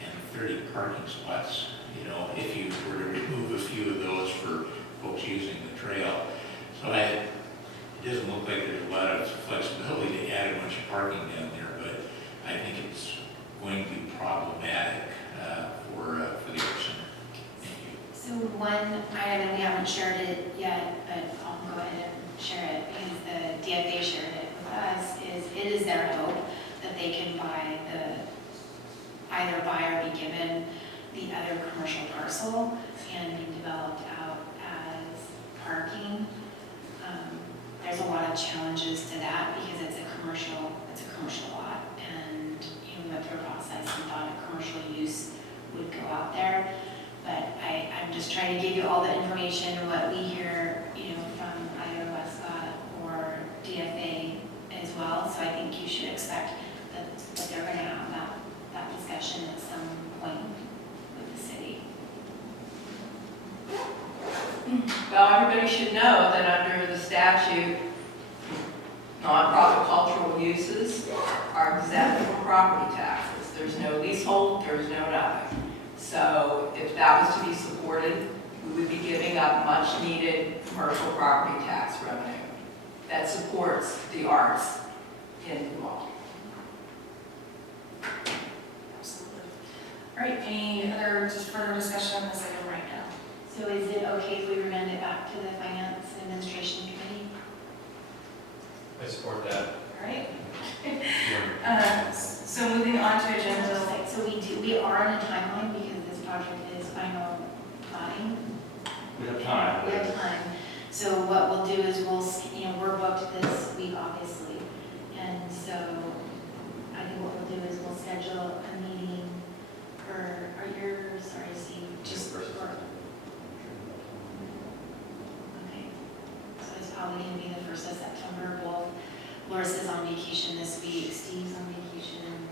and 30 parking spots, if you were to remove a few of those for folks using the trail. So it doesn't look like there's a lot of flexibility to add a bunch of parking down there, but I think it's going to be problematic for the art center. Thank you. So one item, and we haven't shared it yet, but I'll go ahead and share it, because the DFA shared it with us, is it is their hope that they can either buy or be given the other commercial parcel and be developed out as parking. There's a lot of challenges to that because it's a commercial lot, and we went through a process and thought a commercial use would go out there. But I'm just trying to give you all the information, what we hear, from either Westcott or DFA as well. So I think you should expect that they're going to have that discussion at some point with the city. Well, everybody should know that under the statute, nonprofit cultural uses are exempt from property taxes. There's no leasehold, there's no nothing. So if that was to be supported, we would be giving up much needed commercial property tax revenue that supports the arts in New Ulm. Absolutely. All right, any other just further discussion on this item right now? So is it okay if we remand it back to the Finance Administration Committee? I support that. All right. So moving on to agenda. So we are on a timeline because this project is final planning. We have time. We have time. So what we'll do is we're booked this week, obviously. And so I think what we'll do is we'll schedule a meeting Or are yours, sorry, Steve, just, Versus- or, okay. So it's probably gonna be the 1st of September, both. Loris is on vacation this week, Steve's on vacation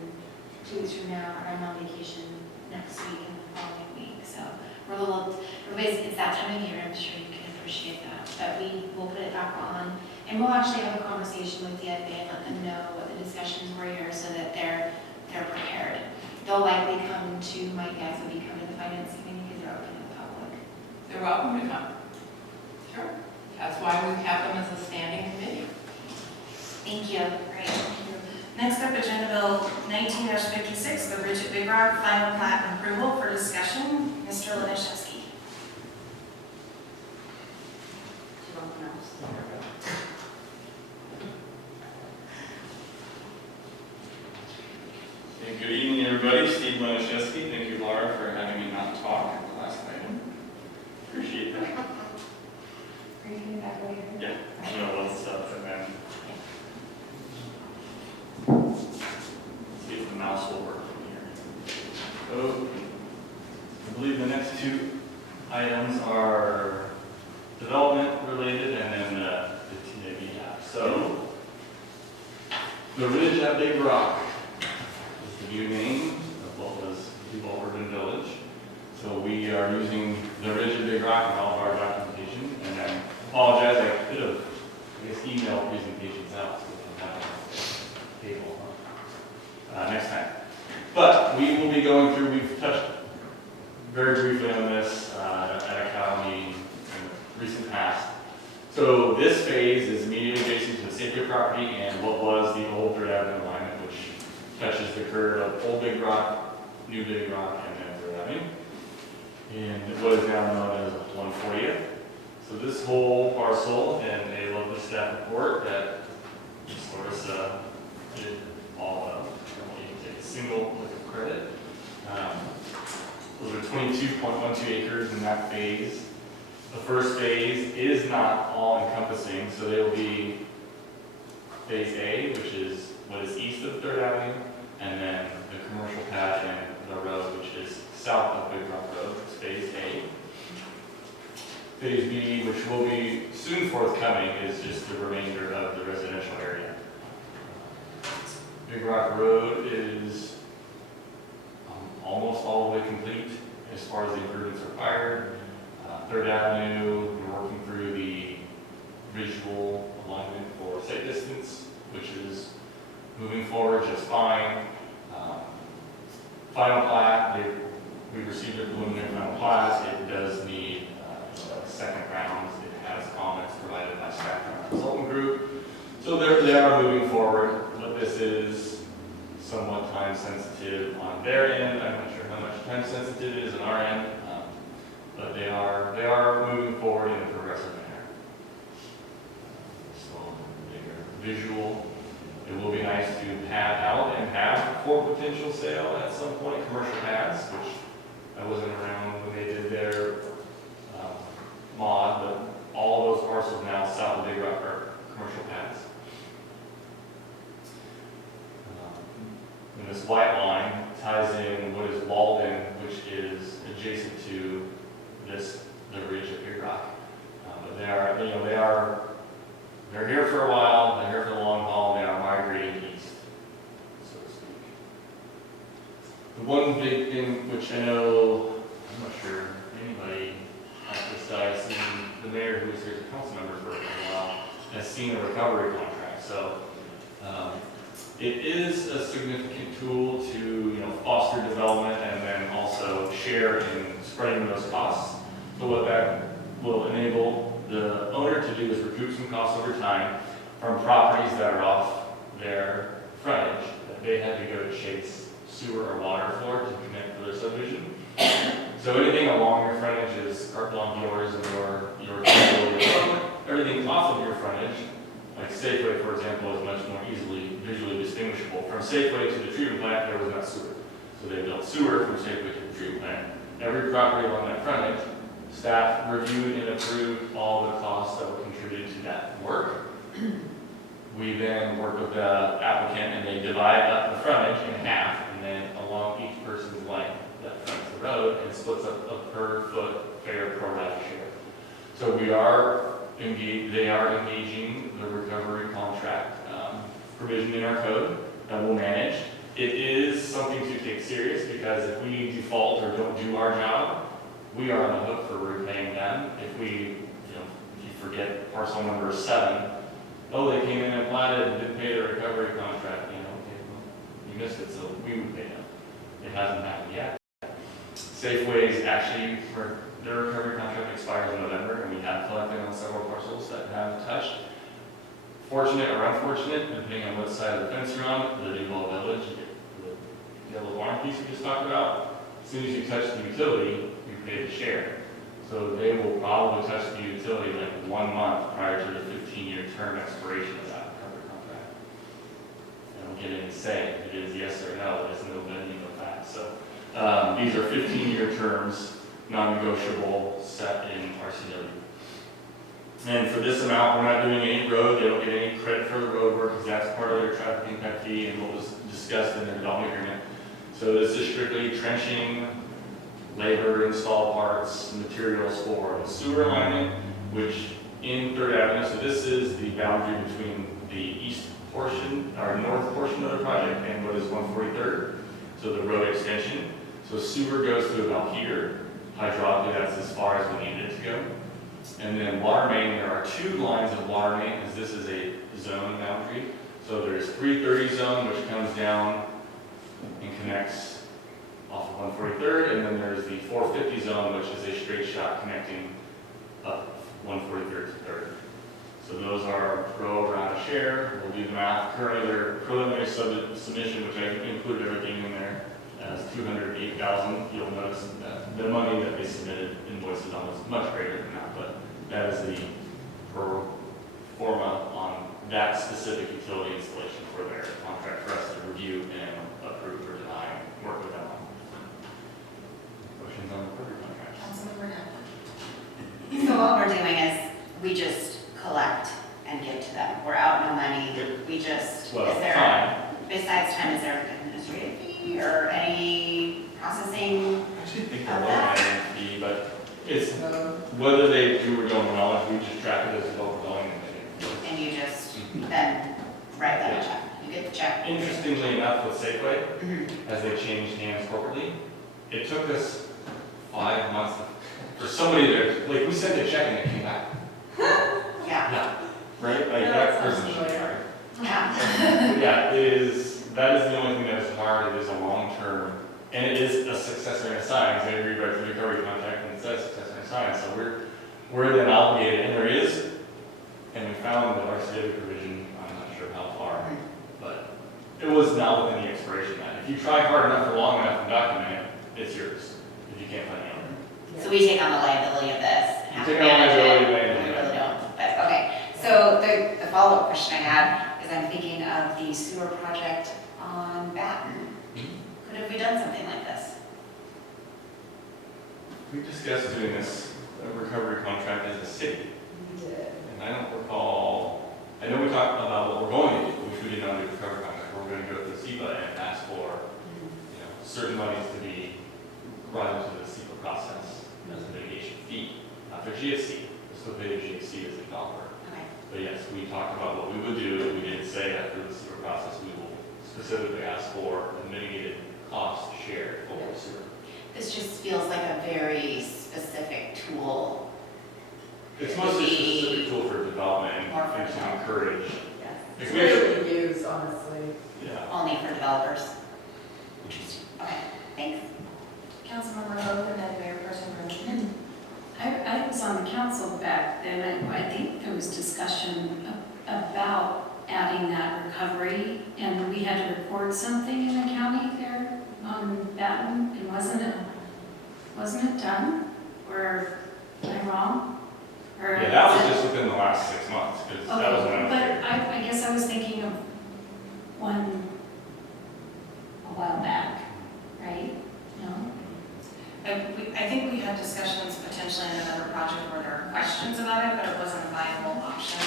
2 weeks from now, and I'm on vacation next week and the following week. So we're a little, everybody's, it's that time of year, I'm sure you can appreciate that. But we will put it back on, and we'll actually have a conversation with the FA and let them know what the discussions were here so that they're prepared. They'll likely come to, my guess will be coming to the finance committee because they're open to the public. They're welcome to come. Sure. That's why we have them as a standing committee. Thank you. Great. Next up, Agenda Bill 19-56, the Bridge at Big Rock final plat and approval for discussion. Mr. Laniszewski. Hey, good evening, everybody. Steve Laniszewski. Thank you, Laura, for having me not talk at the last item. Appreciate that. Are you coming back later? Yeah, I know what's up, and then see if the mouse will work from here. So, I believe the next two items are development related and then the TAB app. So, the Ridge at Big Rock is the new name of what was Duval Urban Village. So we are using the Ridge at Big Rock in all of our documentation, and then apologize, I could have, email presentations out so we can have a table next time. But we will be going through, we've touched very briefly on this at a Cal meeting in the recent past. So this phase is immediately adjacent to the Safeway property and what was the old Third Avenue alignment, which touches the curve of Old Big Rock, New Big Rock, and then Third Avenue. And what is now known as 140th. So this whole parcel, and I love the staff report that Larissa did all of. You can take a single look of credit. Those are 22.12 acres in that phase. The first phase is not all encompassing, so there will be phase A, which is what is east of Third Avenue, and then the commercial pad and the road, which is south of Big Rock Road, is phase A. Phase B, which will be soon forthcoming, is just the remainder of the residential area. Big Rock Road is almost all the way complete as far as the improvements required. Third Avenue, we're working through the visual alignment for sight distance, which is moving forward just fine. Final plat, we've received a preliminary final plat. It does need a second round. It has comments provided by staff and our consultant group. So they are moving forward, but this is somewhat time sensitive on their end. I'm not sure how much time sensitive it is on our end, but they are moving forward in a progressive manner. So bigger visual. It will be nice to pad out and have for potential sale at some point commercial pads, which I wasn't around when they did their mod, but all those parcels now south of Big Rock are commercial pads. And this white line ties in what is Walden, which is adjacent to the ridge of Big Rock. But they're here for a while, they're here for the long haul, they are migrating east, so to speak. The one big thing which I know, I'm not sure anybody at this diocese, the mayor who was here as a council member for a while, has seen a recovery contract. So it is a significant tool to foster development and then also share in spreading those costs. So what that will enable the owner to do is recoup some costs over time from properties that are off their frontage that they had to go to chase sewer or water for to connect to their subdivision. So anything along your frontage is carte blanche yours and your everything off of your frontage, like Safeway, for example, is much more easily visually distinguishable. From Safeway to the treatment plant, there was not sewer. So they built sewer from Safeway to the treatment plant. Every property along that frontage, staff reviewed and approved all the costs that were contributed to that work. We then work with the applicant and they divide up the frontage in half, and then along each person's length, the the road and splits up a per foot fair pro rata share. So we are they are engaging the recovery contract provision in our code that we'll manage. It is something to take serious because if we default or don't do our job, we are on the hook for repaying them. If if you forget parcel number 7, oh, they came in and platted and didn't pay the recovery contract, okay, well, you missed it, so we would pay them. It hasn't happened yet. Safeway's actually, their recovery contract expires in November, and we have collected on several parcels that have touched. Fortunate or unfortunate, depending on what side of the fence you're on, the Duval Village, the yellow barn piece we just talked about, as soon as you touch the utility, you pay the share. So they will probably touch the utility like 1 month prior to the 15-year term expiration of that recovery contract. They don't get any say if it is yes or no, there's no bending of that. So these are 15-year terms, non-negotiable, set in RCW. And for this amount, we're not doing any road, they don't get any credit for the road work because that's part of their traffic impact fee and what was discussed in the development agreement. So this is strictly trenching, labor, install parts, materials for the sewer alignment, which in 3rd Avenue, so this is the boundary between the east portion, or north portion of the project and what is 143rd, so the road extension. So sewer goes to about here, hydraulically that's as far as we need it to go. And then water main, there are 2 lines of water main, because this is a zone boundary. So there's 330 zone, which comes down and connects off of 143rd, and then there's the 450 zone, which is a straight shot connecting up 143rd to 3rd. So those are pro rata share. We'll do the math. Currently, their preliminary submission, which I included everything in there, as $208,000. You'll notice that the money that they submitted invoices on was much greater than that, but that is the pro forma on that specific utility installation for their contract for us to review and approve or deny and work with them on. Questions on the recovery contract? Councilmember Nevin. So what we're doing is we just collect and give to them. We're out no money. We just, Well, is there, fine. besides time, is there an administrative fee or any processing? I actually think they're low fee, but it's whether they do or don't acknowledge, we just track it as a local billing and they And you just then write them a check. You get the check. Interestingly enough, with Safeway, as they changed hands corporately, it took us 5 months for somebody to, like, we sent a check and it came back. Yeah. Right? Like, that person should be hired. Yeah. Yeah, that is the only thing that is hard. It is a long-term, and it is a successor and a sign, because they rewrite the recovery contract and it says successor and a sign. So we're then obligated, and there is, and we found the RCW provision, I'm not sure how far, but it was now within the expiration date. If you try hard enough for long enough and document it, it's yours, if you can't find the owner. So we take on the liability of this and have to You take on manage liability, it. manage We it. really don't. But, okay. So the follow-up question I had is I'm thinking of the sewer project on Batten. Could have we done something like this? We discussed doing this recovery contract as a city. We did. And I don't recall, I know we talked about what we're going to do, which we did not do the recovery contract. We're going to go to the SEPA and ask for, certain monies to be brought into the SEPA process as a mitigation fee. Not for GSC, it's still paid to GSC as a developer. Okay. But yes, we talked about what we would do. We did say that through the SEPA process, we will specifically ask for a mitigated cost share for sewer. This just feels like a very specific tool. It's mostly a specific tool for development More for and to development. encourage. Yes. If It's we- rarely used, honestly. Yeah. Only for developers. Interesting. Okay, thanks. Councilmember Hope and then Mayor Pro Tem Brennan. I was on the council back then, and I think there was discussion about adding that recovery, and we had to record something in the county there on Batten, and wasn't it done? Or am I wrong? Or Yeah, that was just within the last 6 months, because that was when I was but here. I guess I was thinking of one a while back, right? No? I think we had discussions potentially in another project where there were questions about it, but it wasn't a viable option.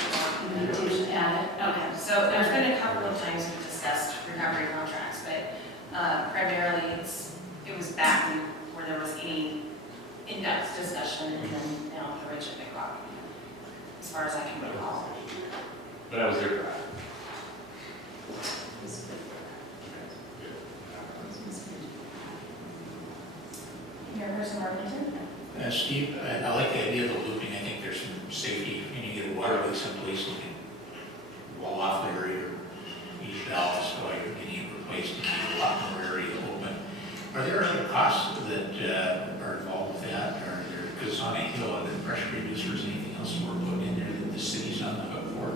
We didn't add it, okay. So there's been a couple of times we've discussed recovery contracts, but primarily it was back when where there was any in-depth discussion, and then now the Rich at Big Rock, as far as I can recall. But I was there for that. Mayor Arlington? Steve, I like the idea of the looping. I think there's some safety, and you get a water leak someplace, you can wall off the area, use valves while you're getting it replaced, and you get a lot more area open. Are there other costs that are involved with that? Are there, because it's on a hill, are there pressure reducers, anything else we're putting in there that the city's on the hook for?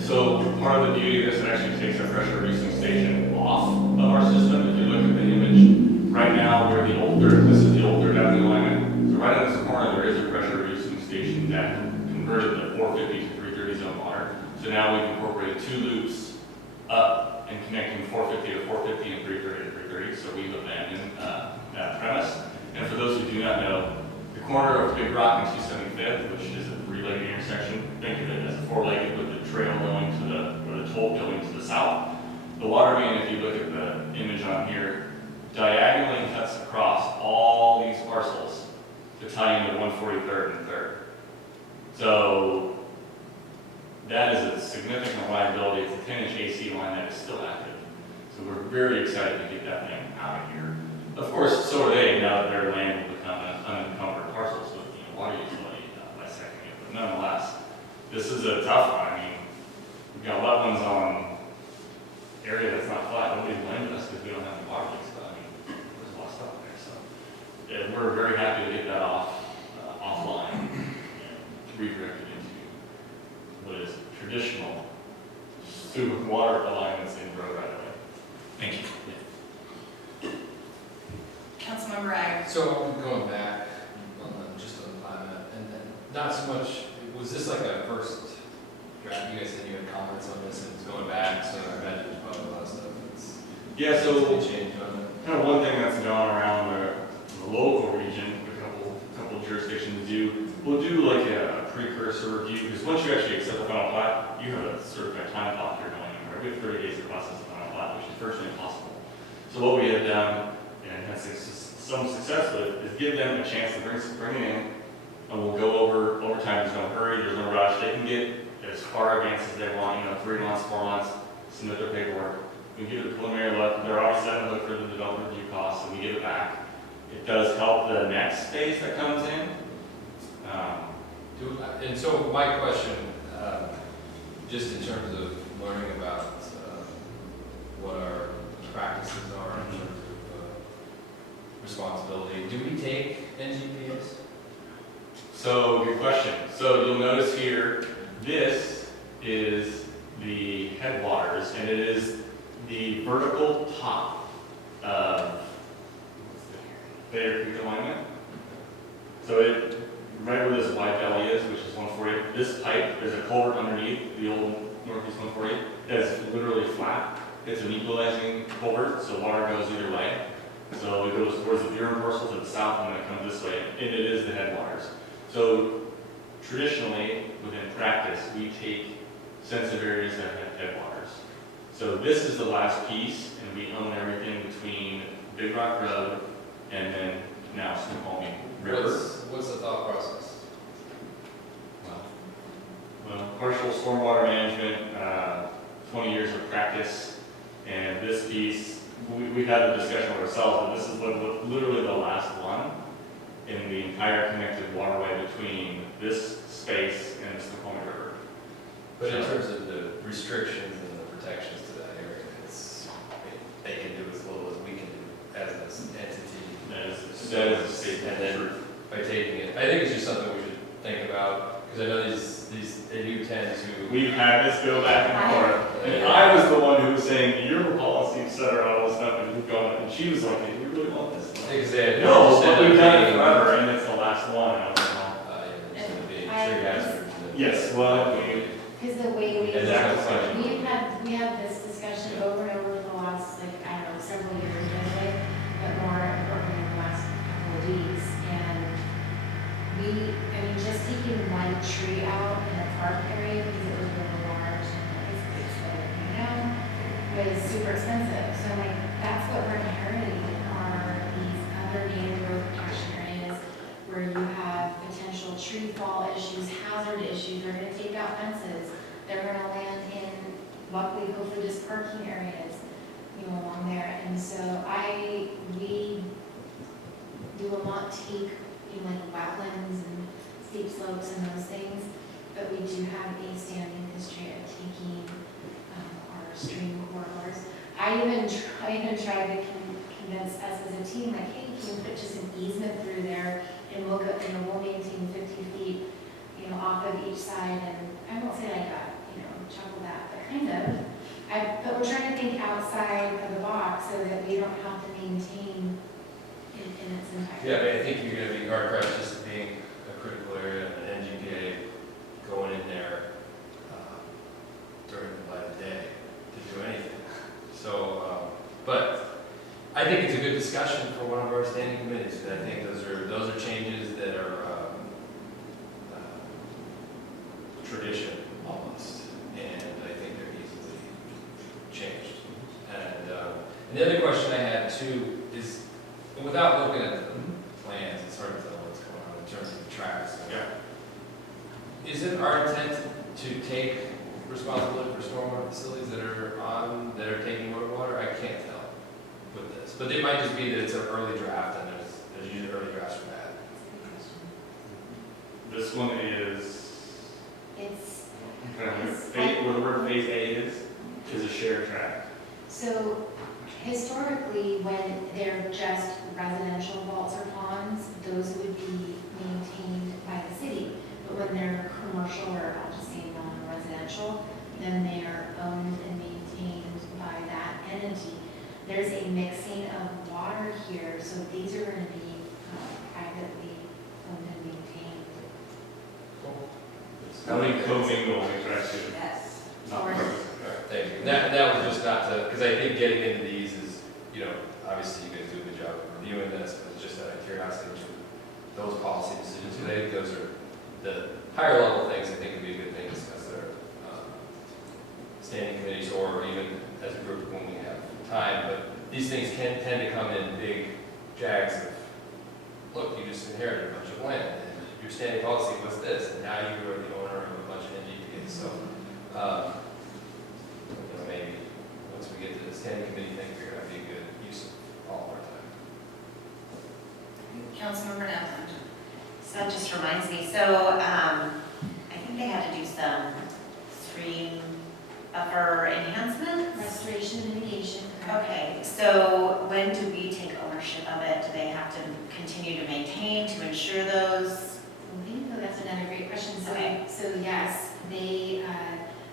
So part of the beauty of this, it actually takes our pressure reducing station off of our system. If you look at the image right now where the old dirt, this is the old dirt avenue alignment. So right in this corner, there is a pressure reducing station that converted the 450 to 330 zone water. So now we've incorporated 2 loops up and connecting 450 to 450 and 330 to 330. So we've abandoned that premise. And for those who do not know, the corner of Big Rock and 275th, which is a 3-legged intersection, think of it as a 4-legged with the trail going to or the toll going to the south. The water main, if you look at the image on here, diagonally cuts across all these parcels to tie into 143rd and 3rd. So that is a significant liability. It's a 10-inch AC line that is still active. So we're very excited to get that thing out of here. Of course, so are they, now that their land will become an unencumbered parcels with water utility bisecting it. But nonetheless, this is a tough one. I mean, we've got wetlands on area that's not flat. Nobody blamed us because we don't have any water leaks, but I mean, there's a lot of stuff there. So yeah, we're very happy to get that offline and redirected into what is traditional sewer water alignments in road right away. Thank you. Councilmember Ag. So I'm going back just on the climate, and then not so much, was this like a first draft? You guys said you had comments on this, and it's going back, so I imagine there's probably a lot of stuff that's. Yeah, so changed on it. kind of one thing that's gone around the local region, a couple jurisdictions do, we'll do like a precursor review, because once you actually accept the final plat, you have a certified time clock you're going in, right? We have 30 days to process the final plat, which is virtually impossible. So what we have done, and had some success with, is give them a chance to bring it in, and we'll go over time. There's no hurry, there's no rush. They can get as far advanced as they want, 3 months, 4 months, submit their paperwork. We give it a preliminary look. They're already setting a look for the developer review costs, and we give it back. It does help the next phase that comes in. And so my question, just in terms of learning about what our practices are in terms of responsibility, do we take NGPS? So, good question. So you'll notice here, this is the headwaters, and it is the vertical top of Bear Creek alignment. So right where this wide valley is, which is 140, this pipe, there's a culvert underneath the old Northeast 140 that's literally flat. It's an equalizing culvert, so water goes either way. So it goes towards the Buren parcel to the south, and then it comes this way, and it is the headwaters. So traditionally, within practice, we take sensitive areas that have headwaters. So this is the last piece, and we own everything between Big Rock Road and then now Snoqualmie River. What's the thought process? Well, partial stormwater management, 20 years of practice, and this piece, we've had a discussion with ourselves, but this is literally the last one in the entire connected waterway between this space and the Snoqualmie River. But in terms of the restrictions and the protections to that area, they can do as little as we can do as an entity. That is a statement. And then by taking it, I think it's just something we should think about, because I know they do tend to. We've had this go back and forth, and I was the one who was saying, your policy, et cetera, all this stuff, and we've gone, and she was like, do you really want this? Because they had No, but we've done it forever, and it's the last one, and I was like, it's going to be tree hazard. yes, well, Because the way we, And that's the question. we had this discussion over and over the last, several years, anyway, but more importantly, in the last couple of weeks. And just taking one tree out in a park area because it was really large and it's was super expensive. So that's what we're inheriting are these other native issues, they're gonna take out fences, they're gonna land in luckily, hopefully just parking areas, you know, along there. And so we will not take, you know, like wetlands and steep slopes and those things, but we do have a standing history of taking our stream corridors. I even tried to convince us as a team, like, hey, can you put just an easement through there, and we'll go, you know, we'll maintain 50 feet, you know, off of each side, and I won't say like a, you know, chuckle that, but kind of. But we're trying to think outside of the box so that we don't have to maintain in its entirety. Yeah, but I think you're gonna be hard pressed just being a critical area, an NGPA going in there during the light of day to do anything. So, but I think it's a good discussion for one of our standing committees, and I think those are changes that are tradition almost, and I think they're easily changed. And the other question I had too is, without looking at the plans, it's hard to tell what's going on in terms of the tracks. Yeah. Is it our intent to take responsibility for stormwater facilities that are taking road water? I can't tell with this, but it might just be that it's an early draft, and there's usually early drafts for that. This one is, It's, where the word phase A is a shared tract. so historically, when they're just residential vaults or ponds, those would be maintained by the city. But when they're commercial, or I'll just say non-residential, then they are owned and maintained by that entity. There's a mixing of water here, so these are going to be privately owned and maintained. How many co-mingle interactions? Yes. Not Or- perfect. All right, thank you. And that was just not to, because I think getting into these is, you know, obviously you guys do a good job of reviewing this, but it's just out of curiosity to those policy decisions. Because I think those are the higher level things I think would be a good thing to discuss there. Standing committees or even as a group when we have time, but these things can tend to come in big jags of, look, you just inherited a bunch of land, and your standing policy was this, and now you are the owner of a bunch of NGPAs. So, you know, maybe once we get to the standing committee thing, figure out be a good use of all of our time. Councilmember Navland. So that just reminds me, so I think they had to do some stream buffer enhancements? Restoration and mitigation. Okay, so when do we take ownership of it? Do they have to continue to maintain, to ensure those? That's another great question. Okay. So yes, they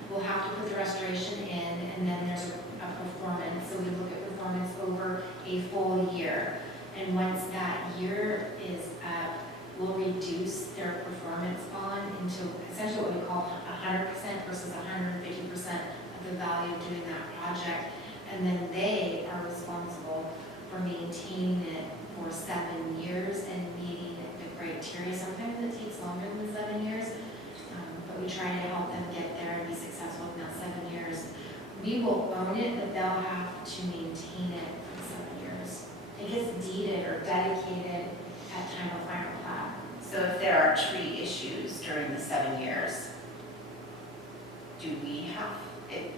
will have to put the restoration in, and then there's a performance. So we look at performance over a full year. And once that year is up, we'll reduce their performance bond into essentially what we call 100% versus 150% of the value of doing that project. And then they are responsible for maintaining it for 7 years and meeting the criteria. Sometimes it takes longer than 7 years, but we try to help them get there and be successful in that 7 years. We will own it, but they'll have to maintain it for 7 years. It gets deeded or dedicated at time of final plat. So if there are tree issues during the 7 years, do we have,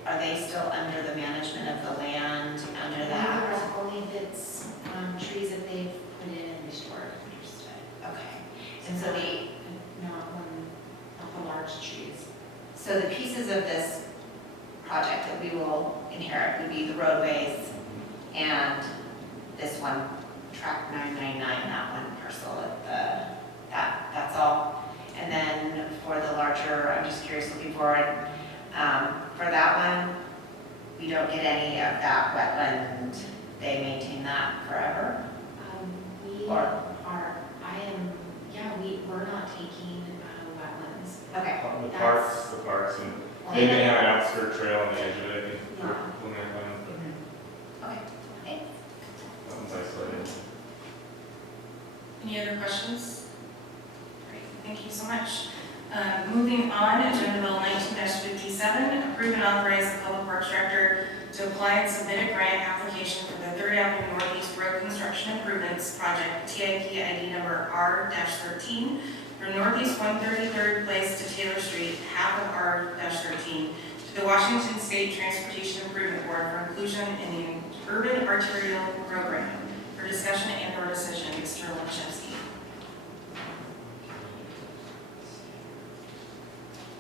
are they still under the management of the land, under that? Only if it's trees that they've put in and restored. Okay, and so Not the large trees. so the pieces of this project that we will inherit would be the roadways and this one, track 999, that one parcel at that's all. And then for the larger, I'm just curious, looking forward, for that one, we don't get any of that wetland, they maintain that forever? We're not taking wetlands. Okay. The parks, and they may have an outskirt trail on the edge of it, I think, for preliminary plan. Okay, thanks. Nothing's isolated. Any other questions? Great, thank you so much. Moving on, Agenda Bill 19-57, approve and authorize the Public Works Director to apply and submit a grant application for the 3rd Avenue Northeast Road Construction Improvements Project, TIP ID number R-13, from Northeast 133rd Place to Taylor Street, half of R-13, to the Washington State Transportation Improvement Board for inclusion in the Urban Arterial Program. For discussion and/or decision, Mr. Lukaszewski.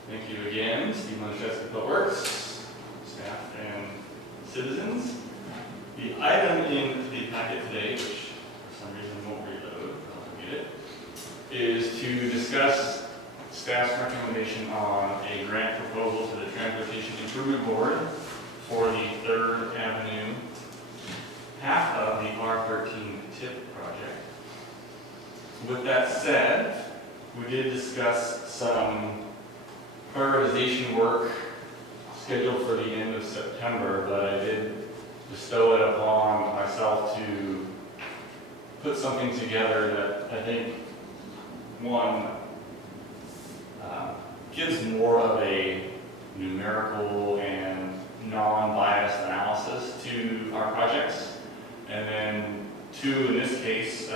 Thank you again, Steve Lukaszewski, Public Works, staff and citizens. The item in the packet today, which for some reason won't reload, I'll get it, is to discuss staff's recommendation on a grant proposal to the Transportation Improvement Board for the 3rd Avenue, half of the R13 TIP project. With that said, we did discuss some prioritization work scheduled for the end of September, but I did bestow it upon myself to put something together that I think, one, gives more of a numerical and non-biased analysis to our projects, and then two, in this case,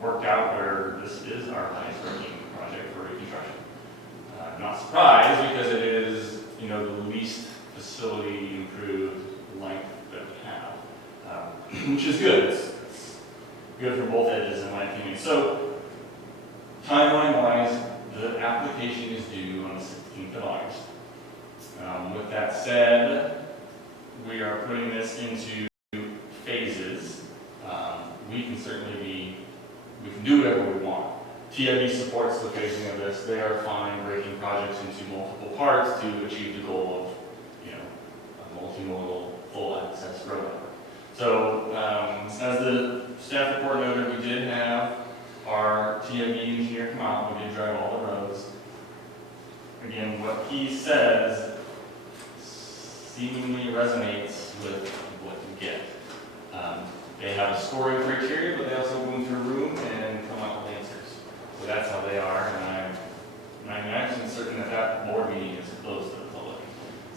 worked out where this is our highest ranking project for reconstruction. Not surprised, because it is, the least facility improved length that we have, which is good. It's good from both edges, in my opinion. So, timeline-wise, the application is due on the 16th of August. With that said, we are putting this into phases. We can certainly we can do whatever we want. TIB supports the phasing of this. They are fine breaking projects into multiple parts to achieve the goal of, a multimodal full access road. So, as the staff report noted, we did have our TIB engineer come out. We did drive all the roads. Again, what he says seemingly resonates with what you get. They have a scoring criteria, but they also go into a room and come up with answers. So that's how they are, and I'm actually certain that that board meeting is closed to the public.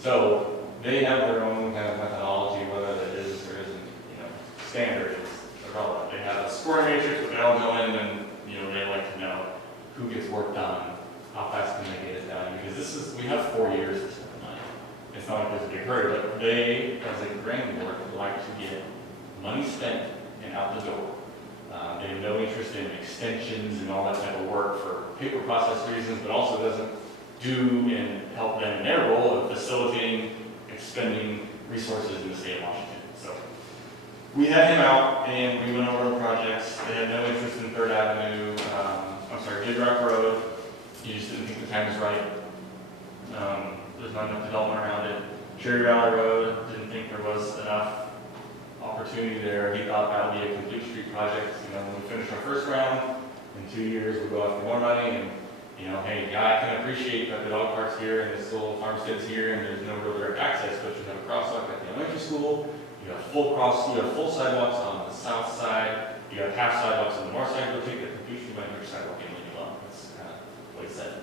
So they have their own kind of methodology, whether that is or isn't, standard is irrelevant. They have a scoring matrix, but they all go in and, they like to know who gets work done, how fast can they get it done, because we have 4 years to spend the money. It's not like there's a big hurry, but they, as a grant board, would like to get money spent and out the door. They have no interest in extensions and all that type of work for paper process reasons, but also doesn't do and help them in their role of facilitating, expending resources in the state of Washington. So we had him out and we went over the projects. They had no interest in 3rd Avenue, Big Rock Road. He just didn't think the time was right. There's not enough development around it. Cherry Valley Road, didn't think there was enough opportunity there. He thought that would be a complete street project. When we finish our first round, in 2 years we'll go after more money, and hey, yeah, I can appreciate that the dog park's here and this little farmstead's here and there's no real direct access, but you have a crosswalk at the elementary school, you have full sidewalks on the south side, you have half sidewalks on the north side. You'll take the confusion by your sidewalk and leave it alone. That's kind of what he said.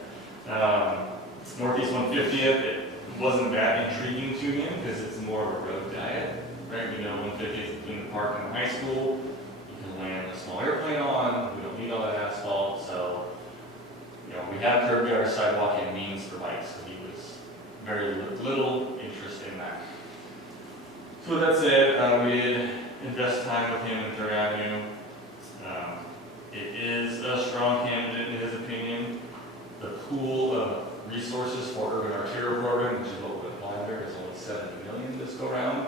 Northeast 150th, it wasn't that intriguing to him because it's more of a road diet. Right, 150th between the park and the high school. You can land a small airplane on. We don't need all that asphalt, so we have curb gutter, sidewalk, and means for bikes. So he was very little interest in that. So with that said, we did invest time with him in 3rd Avenue. It is a strong candidate in his opinion. The pool of resources for urban arterial program, which is what we're applying there, is only $7 million this go round.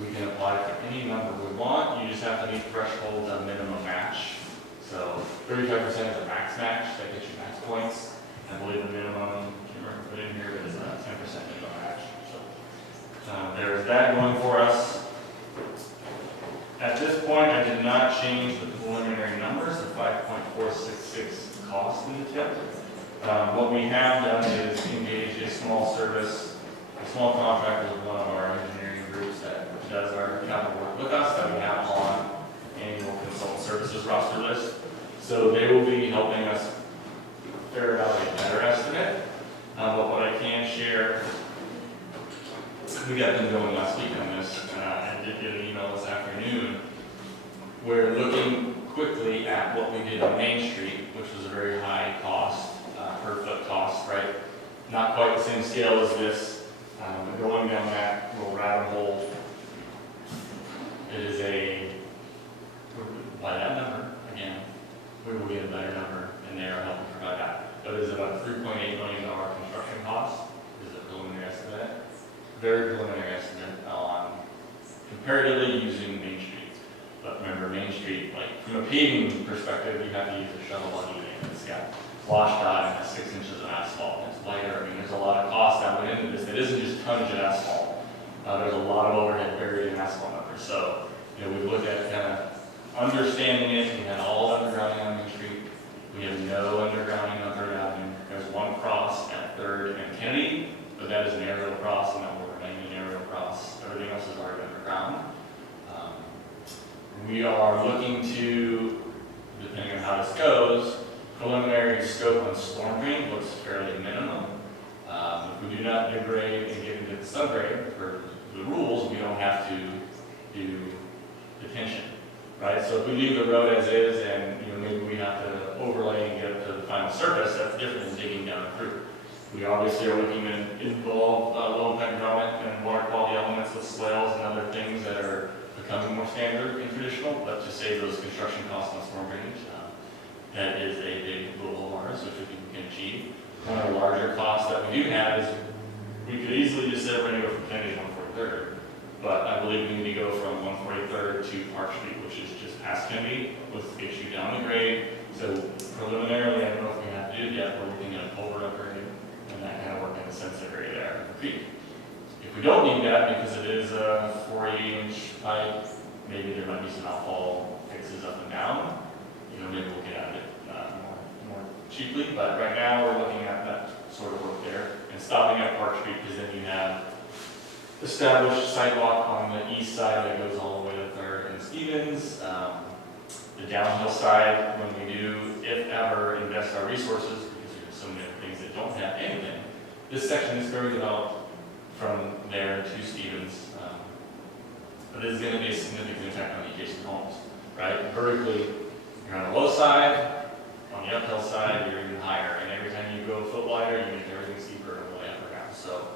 We can apply for any number we want. You just have to meet thresholds on minimum match. So 35% is a max match. That gets you max points. I believe the minimum, I can't remember put in here, but it's a 10% minimum match. So there's that going for us. At this point, I did not change the preliminary numbers of 5.466 cost in the tip. What we have done is engage a small contract with one of our engineering groups that does our capital work with us that we have on annual consultant services roster list. So they will be helping us ferret out a better estimate. But what I can share we got them going last week on this, and did get an email this afternoon. We're looking quickly at what we did on Main Street, which was a very high cost, per foot cost, right? Not quite the same scale as this, but going down that little rabbit hole, it is by that number, again, we will get a better number, and they are helping provide that. But it is about a $3.8 million construction cost, is a preliminary estimate. Very preliminary estimate on comparatively using Main Street. But remember, Main Street, like from a paving perspective, you have to use a shovel on each. It's got washdot and has 6 inches of asphalt. It's lighter. I mean, there's a lot of cost that went into this. It isn't just tonnage of asphalt. There's a lot of overhead buried in asphalt numbers. So, we looked at kind of understanding it. We had all undergrounding on Main Street. We have no undergrounding on 3rd Avenue. There's one cross at 3rd and Kennedy, but that is an aerial cross, and that will remain an aerial cross. Everything else is already underground. We are looking to, depending on how this goes, preliminary scope on storm drain looks fairly minimum. If we do not degrade and get into the subgrade for the rules, we don't have to do detention, right? So if we leave the road as is and maybe we have to overlay and get up to the final surface, that's different than digging down through. We obviously are looking to involve low impact environment and water quality elements with swales and other things that are becoming more standard and traditional, but to save those construction costs on storm drainage, that is a big goal of ours, which we can achieve. One of the larger costs that we do have is we could easily just say we're going to go from Kennedy to 143rd, but I believe we need to go from 143rd to Park Street, which is just past Kennedy. Let's get you down the grade. So preliminarily, I don't know if we have to do it yet, we're looking at a culvert upgrade and that kind of work in the sensitive area there in the creek. If we don't need that because it is a 48-inch pipe, maybe there might be some outfall fixes up and down. Maybe we'll get at it more cheaply. But right now we're looking at that sort of work there and stopping at Park Street because then you have established sidewalk on the east side that goes all the way to 3rd and Stevens. The downhill side, when we do, if ever, invest our resources, because there's so many things that don't have anything. This section is very developed from there to Stevens, but it is going to be a significant impact on the adjacent homes, right? Vertically, you're on the low side, on the uphill side, you're even higher, and every time you go a foot wider, you make everything steeper on the way up or down. So,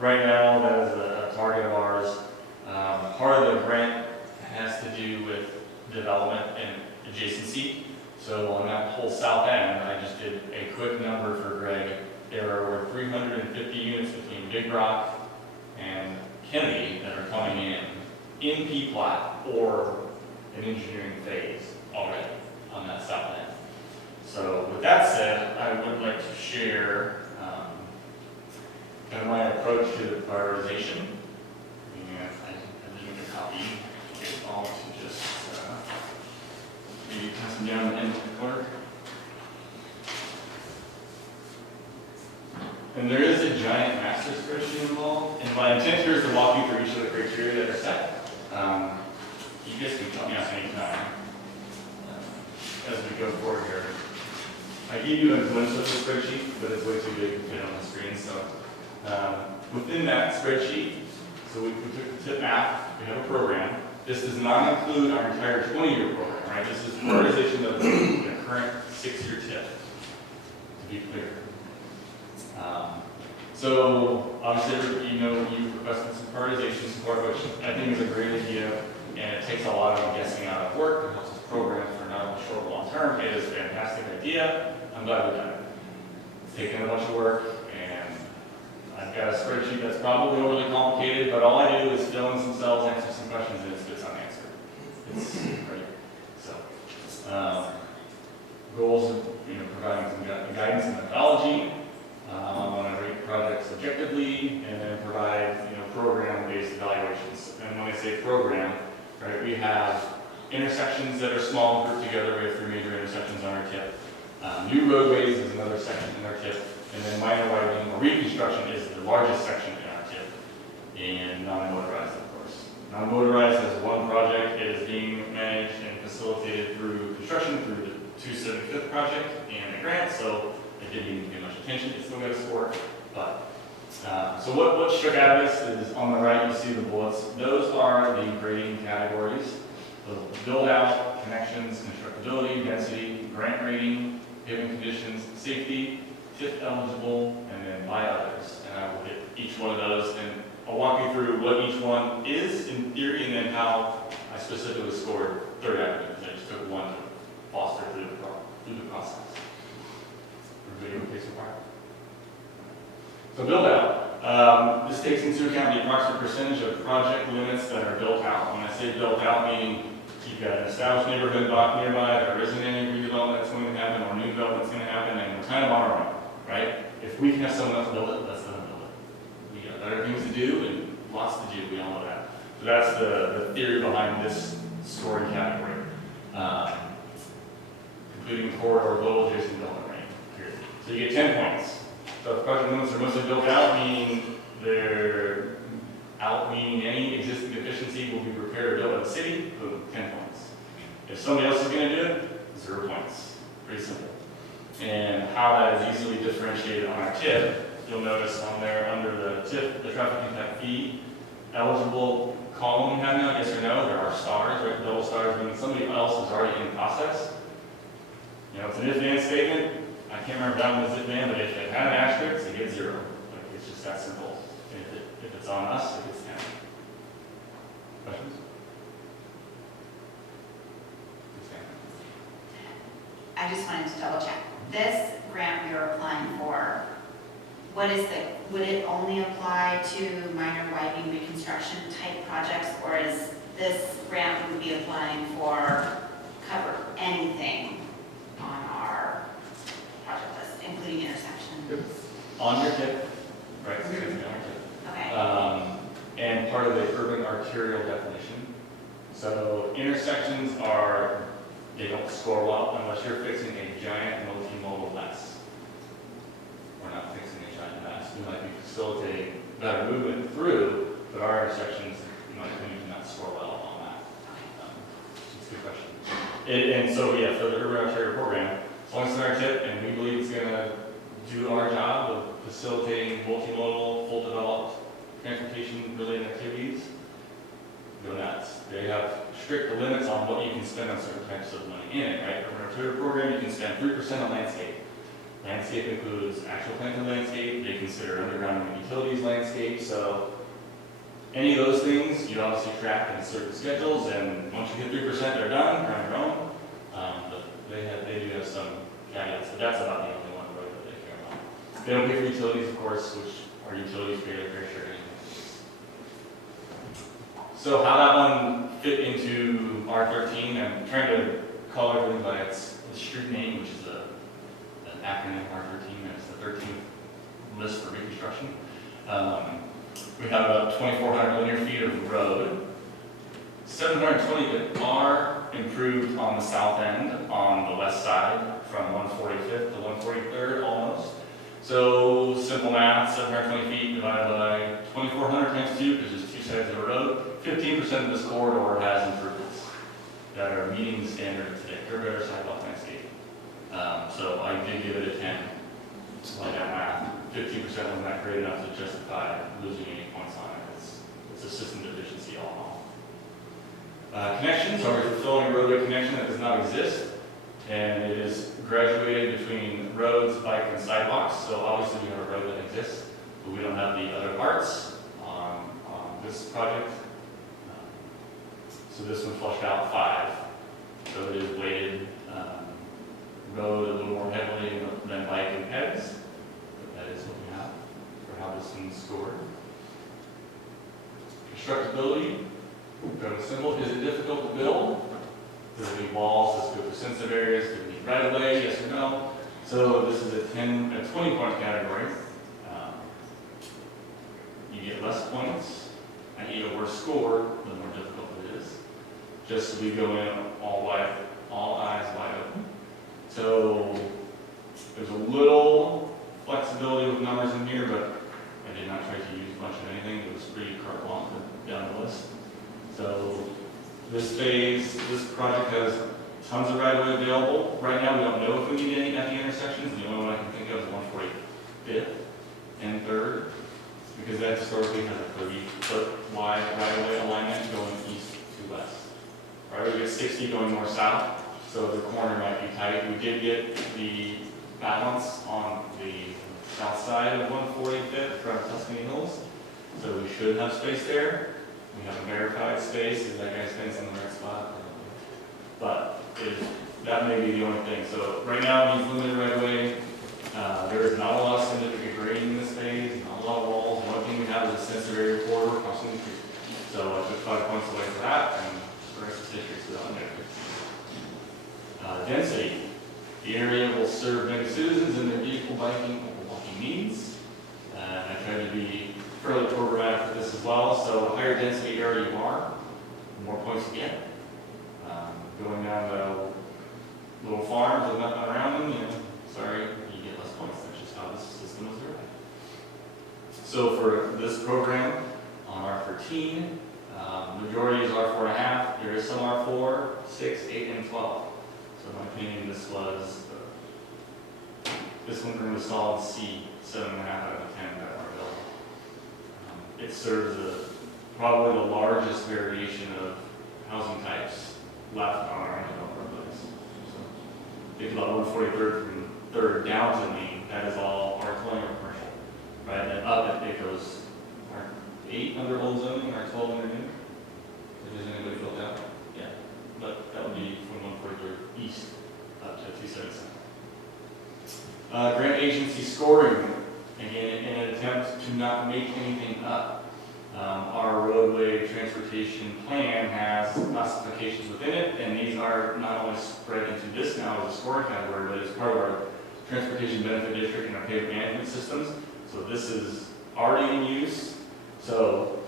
right now, that is a target of ours. Part of the grant has to do with development and adjacency. So, on that whole south end, I just did a quick number for Greg. There are over 350 units between Big Rock and Kennedy that are coming in P-plat or an engineering phase already on that south end. So with that said, I would like to share kind of my approach to the prioritization. And I didn't make a copy. It's all to just maybe pass them down and to the clerk. And there is a giant master spreadsheet involved, and my intent here is to walk you through each of the criteria that are set. You guys can tell me at any time as we go forward here. I gave you a glimpse of the spreadsheet, but it's way too big to fit on the screen. So within that spreadsheet, so we took the tip map, we have a program. This does not include our entire 20-year program, right? This is prioritization of the current 6-year tip, to be clear. So obviously, you requested some prioritization support, which I think is a great idea, and it takes a lot of guessing out of work. It helps us program for not only short but long term. It is a fantastic idea. I'm glad we've done it. It's taken a bunch of work, and I've got a spreadsheet that's probably overly complicated, but all I do is fill in some cells, answer some questions, and it spits unanswered. It's great. So goals of providing some guidance and methodology. I want to rate projects objectively and then provide program-based evaluations. And when I say program, right, we have intersections that are small, grouped together. We have 3 major intersections on our tip. New roadways is another section in our tip, and then minor widening or reconstruction is the largest section in our tip, and non-motorized, of course. Non-motorized is one project. It is being managed and facilitated through construction through the 275th project and a grant, so it didn't even get much attention. It still got a support, but So what struck out of this is on the right, you see the bullets. Those are the grading categories. So build out, connections, constructability, density, grant rating, given conditions, safety, TIF eligible, and then by others. And I will hit each one of those, and I'll walk you through what each one is in theory, and then how I specifically scored Third Avenue, because I just took one to foster through the process. Everybody okay so far? So build out. This takes into account the approximate percentage of project limits that are built out. When I say built out, meaning you've got an established neighborhood block nearby, there isn't any redevelopment that's going to happen, or new development that's going to happen, and we're kind of on our own, right? If we can have someone else build it, let's let them build it. We got better things to do and lots to do, we all know that. So that's the theory behind this scoring category. Including corridor, global adjacent development range, period. So you get 10 points. So if project limits are mostly built out, meaning they're out, meaning any existing deficiency will be repaired or built in the city, boom, 10 points. If somebody else is going to do it, 0 points. Pretty simple. And how that is easily differentiated on our TIF, you'll notice on there under the TIF, the traffic impact fee, eligible column we have now, yes or no, there are stars, right? Double stars, meaning somebody else is already in process. You know, it's an if-then statement. I can't remember if that one was if-then, but if it had an asterisk, it gets 0. Like, it's just that simple. And if it's on us, it gets 10. Questions? I just wanted to double check. This grant we are applying for, would it only apply to minor widening reconstruction type projects, or is this grant would be applying for cover anything on our project list, including intersections? On your tip, right, so it's on your tip. Okay. And part of the urban arterial definition. So intersections are, they don't score well unless you're fixing a giant multimodal mess. We're not fixing a giant mess. We might be facilitating better movement through, but our intersections, in my opinion, do not score well on that. It's a good question. And so, yeah, for the urban arterial program, as long as it's in our tip and we believe it's going to do our job of facilitating multimodal, full developed transportation related activities, go nuts. They have strict limits on what you can spend on certain types of money in it, right? For an arterial program, you can spend 3% on landscape. Landscape includes actual planted landscape. They consider underground and utilities landscape. So any of those things, you obviously track in certain schedules, and once you hit 3%, they're done, you're on your own. But they do have some caveats, but that's about the only one really that they care about. They don't pay for utilities, of course, which our utilities pay their fair share anyway. So how that one fit into R13, I'm trying to call everything by its street name, which is an acronym R13, and it's the 13th list for reconstruction. We have about 2,400 linear feet of road. 720 are improved on the south end, on the west side, from 145th to 143rd almost. So simple math, 720 feet divided by 2,400 times 2, because there's 2 sides of a road. 15% of this corridor has improvements that are meeting the standard today, curb sidewalk landscape. So I did give it a 10 by that math. 15% was not great enough to justify losing any points on it. It's a system deficiency all in all. Connections are fulfilling a roadway connection that does not exist, and it is graduated between roads, bike, and sidewalks. So obviously we have a road that exists, but we don't have the other parts on this project. So this one flushed out 5. So it is weighted road a little more heavily than bike and pegs. But that is what we have for how this one's scored. Constructability, very simple. Is it difficult to build? Does it need walls? Does it go through sensitive areas? Does it need right of way? Yes or no? So this is a 20-point category. You get less points, i.e. a worse score, the more difficult it is. Just so we go in all eyes wide open. So there's a little flexibility with numbers in here, but I did not try to use much of anything. It was pretty carte blanche down the list. So this phase, this project has tons of right-of-way available. Right now, we don't know if we need any at the intersections. The only one I can think of is 145th and 3rd. north-south, so the corner might be tight. We did get the balance on the south side of 145th from Tuscany Hills, so we should have space there. We have a verified space, is that guy's fence in the right spot? But that may be the only thing. So right now, he's limited right away. There is not a lot of significant grading in this phase, not a lot of walls. One thing we have is a sensitive area corridor crossing the street. So I took 5 points away for that, and the rest is history, so I'm negative. Density. The area will serve many citizens in their vehicle, biking, or walking needs. And I tried to be fairly programmatic for this as well. So the higher density area you are, the more points you get. Going down to little farms with nothing around them, sorry, you get less points. That's just how this system is derived. So for this program on R13, majority is R4.5. There is some R4, 6, 8, and 12. So in my opinion, this one earned a solid C, 7.5 out of 10 that are available. It serves probably the largest variation of housing types left on our undeveloped roadways. So think about 143rd from 3rd down to Main, that is all R20 or commercial. Right, and then up it goes R8 under old zoning, R12 under new. If there's anybody built out? Yeah, but that would be from 143rd east up to 277. Grant agency scoring, again, in an attempt to not make anything up. Our roadway transportation plan has classifications within it, and these are not only spread into this now as a scoring category, but it's part of our transportation benefit district and our pavement management systems. So this is already in use. So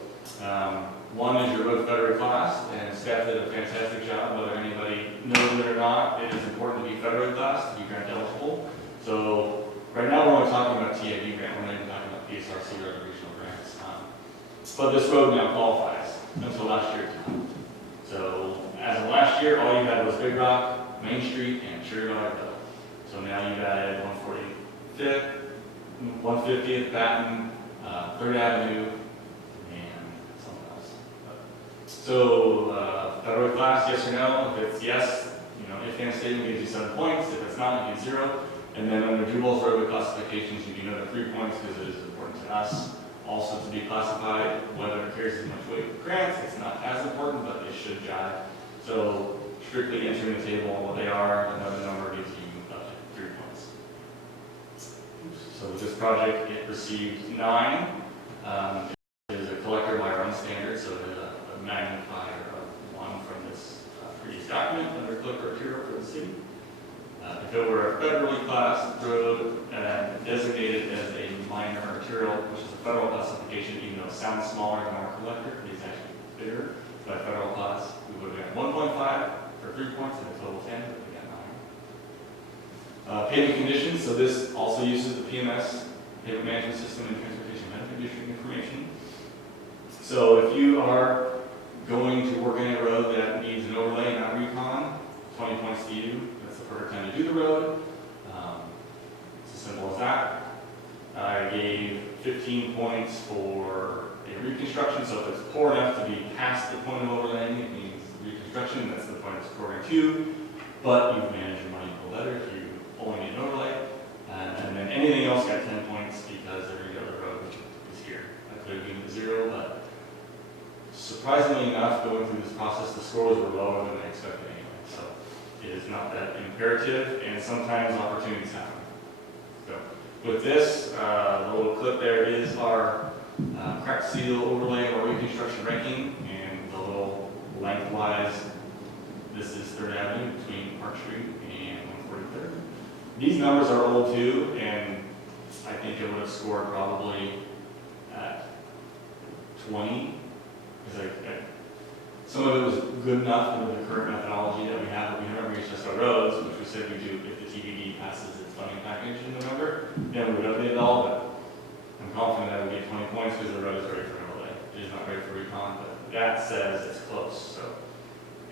one is your road federally classed, and staff did a fantastic job. Whether anybody knows it or not, it is important to be federally classed to be grant eligible. So right now we're only talking about TID grant, we're not even talking about PSRC or other regional grants. But this road now qualifies until last year's time. So as of last year, all you had was Big Rock, Main Street, and Cherry Valley Road. So now you've added 145th, 150th, Baton, 3rd Avenue, and something else. So federal class, yes or no? If it's yes, if-and statement gives you 7 points. If it's not, you get 0. And then under Duval's roadway classifications, you get another 3 points because it is important to us also to be classified. Whether it carries as much weight with grants, it's not as important, but it should jive. So strictly entering the table on what they are, another number gives you up to 3 points. So with this project, it received 9. It is a collector by our own standards, so it is a magnifier of 1 from this previous document under collector material for the city. If it were a federally classed road designated as a minor arterial, which is a federal classification, even though it sounds smaller than our collector, it is actually bigger. By federal class, we would have got 1.5 for 3 points and a total of 10, but we got 9. Pavement conditions, so this also uses the PMS, Pavement Management System and Transportation Benefit District information. So if you are going to work in a road that needs an overlay, not recon, 20 points to you. That's the perfect time to do the road. It's as simple as that. I gave 15 points for a reconstruction, so if it's poor enough to be past the point of overlaying, it means reconstruction. That's the point of scoring 2. But you've managed your money a little better if you only need an overlay. And then anything else got 10 points because every other road is here. I could have given it 0, but surprisingly enough, going through this process, the scores were lower than I expected anyway. So it is not that imperative, and sometimes opportunities happen. So with this, the little clip there is our crack seal overlay or reconstruction ranking, and the little lengthwise, this is 3rd Avenue between Park Street and 143rd. These numbers are old too, and I think it would have scored probably at 20. Because some of it was good enough under the current methodology that we have, but we haven't reached our roads, which we said we do if the TBD passes its funding package in November. Then we would update it all, but I'm confident that we'll get 20 points because the road is ready for an overlay. It is not ready for recon, but that says it's close. So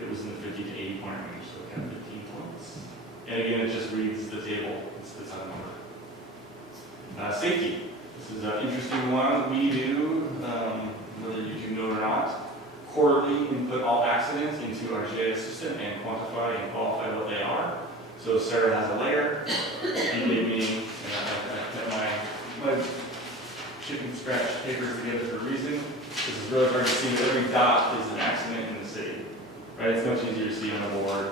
it was in the 50 to 80 point range, so we got 15 points. And again, it just reads the table. It spits out a number. Safety. This is an interesting one. We do, whether you do know or not, quarterly input all accidents into our GIS system and quantify and qualify what they are. So Sarah has a layer, he gave me, my chicken scratch papers together for a reason. This is really hard to see, but every dot is an accident in the city, right? It's much easier to see on the board.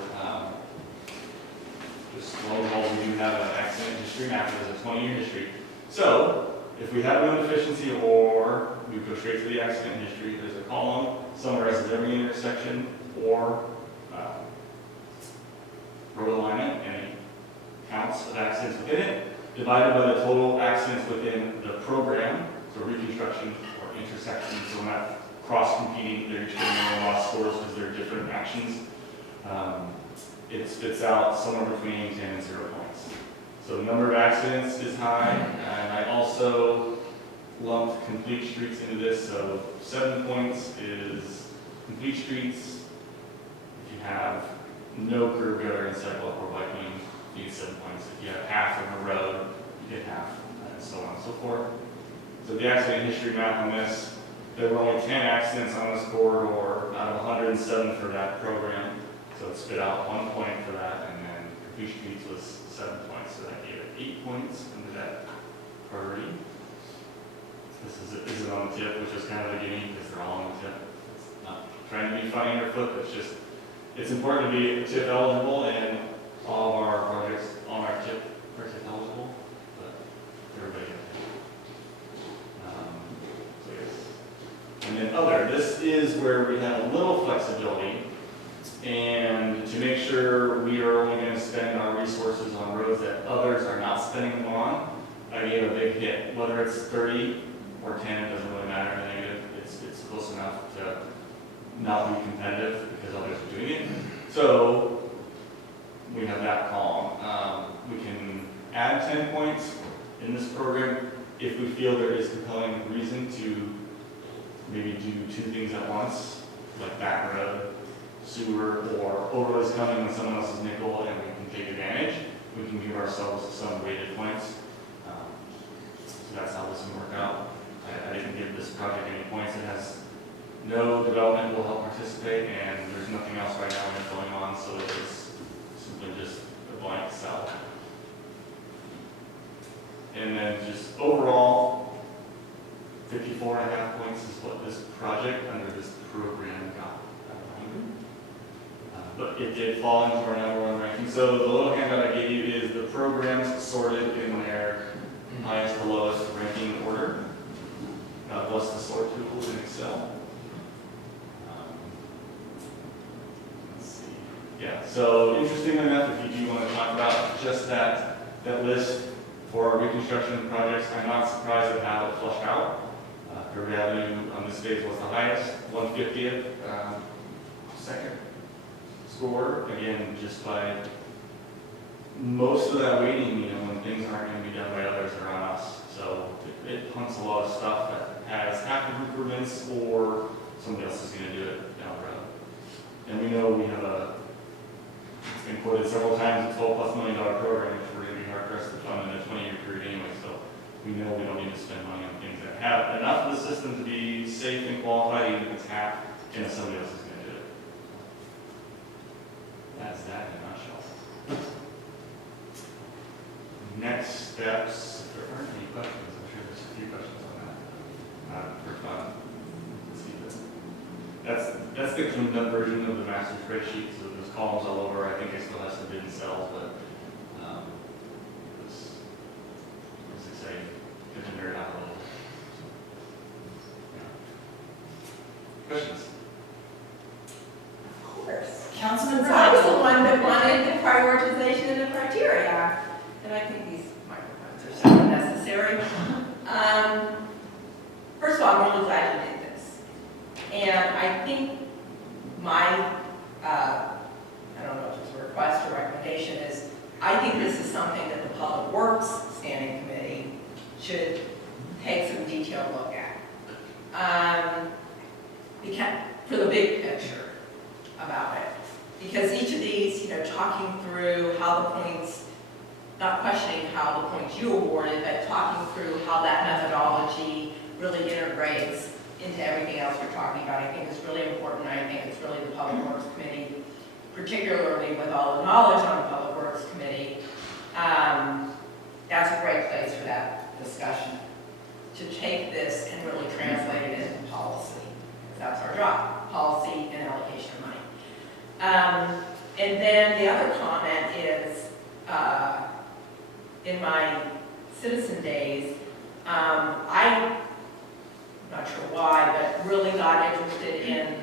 Just lo and behold, we do have an accident history map, there's a 20-year history. So, if we have no deficiency or we go straight to the accident history, there's a column summarizes every intersection or road alignment and it counts of accidents within it, divided by the total accidents within the program, so reconstruction or intersection, so we're not cross-competing, they're each getting their own loss scores because they're different actions. It spits out somewhere between 10 and 0 points. So the number of accidents is high, and I also lumped complete streets into this, so 7 points is complete streets. If you have no curb, gutter, and sidewalk or bike lane, you get 7 points. If you have half of a road, you get half, and so on and so forth. So the accident history map on this, there were only 10 accidents on this corridor out of 107 for that program. So it spit out 1 point for that, and then complete streets was 7 points, so that gave it 8 points under that priority. This is on the tip, which is kind of a gimme because they're all on the tip. It's not trying to be funny or flip, it's just, it's important to be tip eligible, and all of our projects on our tip are tip eligible, but everybody so yes. And then other, this is where we have a little flexibility, and to make sure we are only going to spend our resources on roads that others are not spending them on, I gave a big hit. Whether it's 30 or 10, it doesn't really matter. I think it's close enough to not be competitive because others are doing it. So we have that column. We can add 10 points in this program if we feel there is compelling reason to maybe do 2 things at once, like back road, sewer, or overlays coming when someone else is nickel and we can take advantage. We can give ourselves some weighted points. So that's how this will work out. I didn't give this project any points. It has no development will help participate, and there's nothing else right now going on, so it's simply just a blank cell. And then just overall, 54.5 points is what this project under this program got. But it did fall into our number 1 ranking. So the little handout I gave you is the programs sorted in their highest to lowest ranking order. Plus the sort tools in Excel. Let's see. Yeah, so interestingly enough, if you do want to talk about just that list for our reconstruction projects, I'm not surprised at how it flushed out. Prairie Avenue on this phase was the highest, 150th, second score, again, just by most of that weighting, when things aren't going to be done by others, are on us. So it hunts a lot of stuff that has half of improvements or somebody else is going to do it down the road. And we know we have it's been quoted several times, a $12+ million program, which we're going to be hard pressed to fund in a 20-year period anyway. So we know we don't need to spend money on things that have enough of the system to be safe and qualified, even if it's half, and if somebody else is going to do it. That's that in a nutshell. Next steps, if there aren't any questions, I'm sure there's a few questions on that. For fun. Let's see this. That's the cleaned up version of the master spreadsheet, so there's columns all over. I think I still have some hidden cells, but it's exciting. Good to nerd out a little. Yeah. Questions? Of course. Councilman I was the Zagel. one that wanted the prioritization and the criteria, and I think these microphones are so unnecessary. First of all, I'm really glad you did this. And I think my, I don't know if it's a request or recommendation, is I think this is something that the Public Works Standing Committee should take some detailed look at. Because, for the big picture about it. Because each of these, talking through how the points, not questioning how the points you awarded, but talking through how that methodology really integrates into everything else we're talking about. I think it's really important. I think it's really the Public Works Committee, particularly with all the knowledge on the Public Works Committee. That's a great place for that discussion, to take this and really translate it into policy. That's our job, policy and allocation of money. And then the other comment is, in my citizen days, I'm not sure why, but really got interested in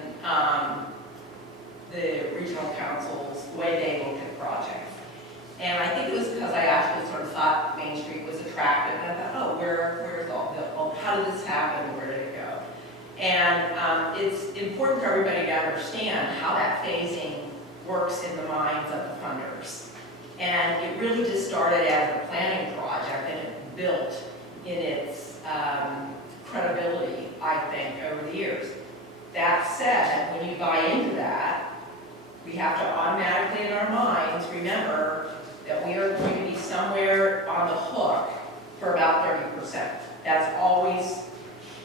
the regional councils, the way they looked at projects. And I think it was because I actually sort of thought Main Street was attractive, and I thought, oh, where's all the, how did this happen, where did it go? And it's important for everybody to understand how that phasing works in the minds of the funders. And it really just started as a planning project, and it built in its credibility, I think, over the years. That said, when you buy into that, we have to automatically in our minds remember that we are going to be somewhere on the hook for about 30%. That's always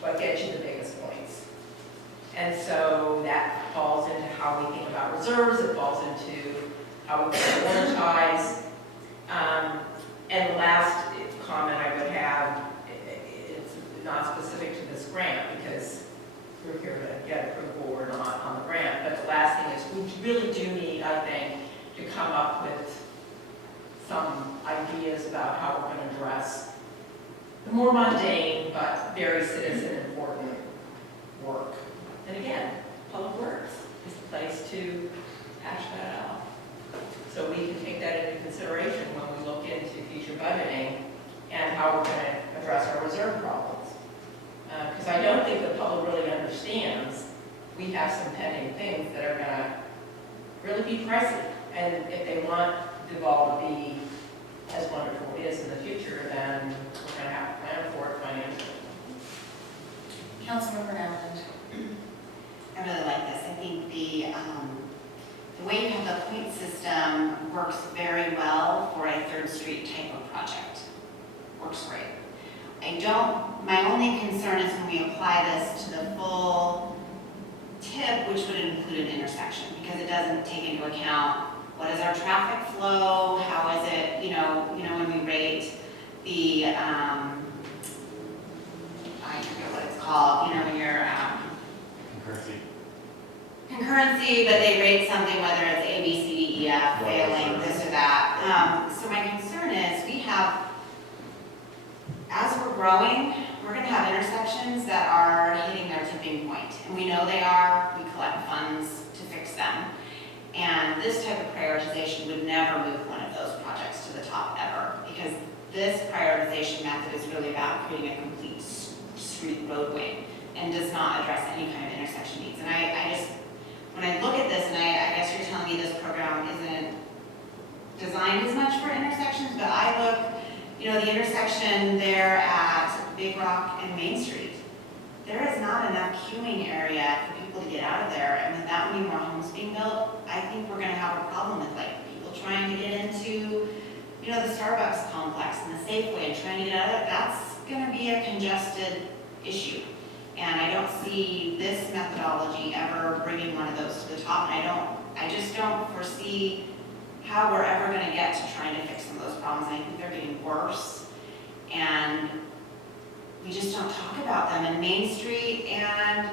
what gets you the biggest points. And so that falls into how we think about reserves, it falls into how we prioritize. And the last comment I would have, it's not specific to this grant because we're here to get approval or not on the grant, but the last thing is we really do need, I think, to come up with some ideas about how we're going to address the more mundane but very citizen important work. And again, Public Works is the place to hash that out. So we can take that into consideration when we look into future budgeting and how we're going to address our reserve problems. Because I don't think the public really understands we have some pending things that are going to really be pricey. And if they want Duval to be as wonderful it is in the future, then we're going to have to plan for it financially. Councilmember Allen. I really like this. I think the way you have the point system works very well for a 3rd Street type of project. Works great. My only concern is when we apply this to the full tip, which would include an intersection, because it doesn't take into account what is our traffic flow, how is it, when we rate the, I forget what it's called, when you're, concurrency, but they rate something, whether it's A, B, C, D, E, F, failing, this or that. So my concern is we have, as we're growing, we're going to have intersections that are hitting their tipping point. And we know they are, we collect funds to fix them. And this type of prioritization would never move one of those projects to the top ever, because this prioritization method is really about creating a complete street roadway and does not address any kind of intersection needs. And I just, when I look at this, and I guess you're telling me this program isn't designed as much for intersections, but I look, the intersection there at Big Rock and Main Street, there is not enough queuing area for people to get out of there, and with that many more homes being built, I think we're going to have a problem with people trying to get into, the Starbucks complex and the Safeway and trying to get out of it. That's going to be a congested issue, and I don't see this methodology ever bringing one of those to the top. And I just don't foresee how we're ever going to get to trying to fix some of those problems. And I think they're getting worse, and we just don't talk about them. And Main Street and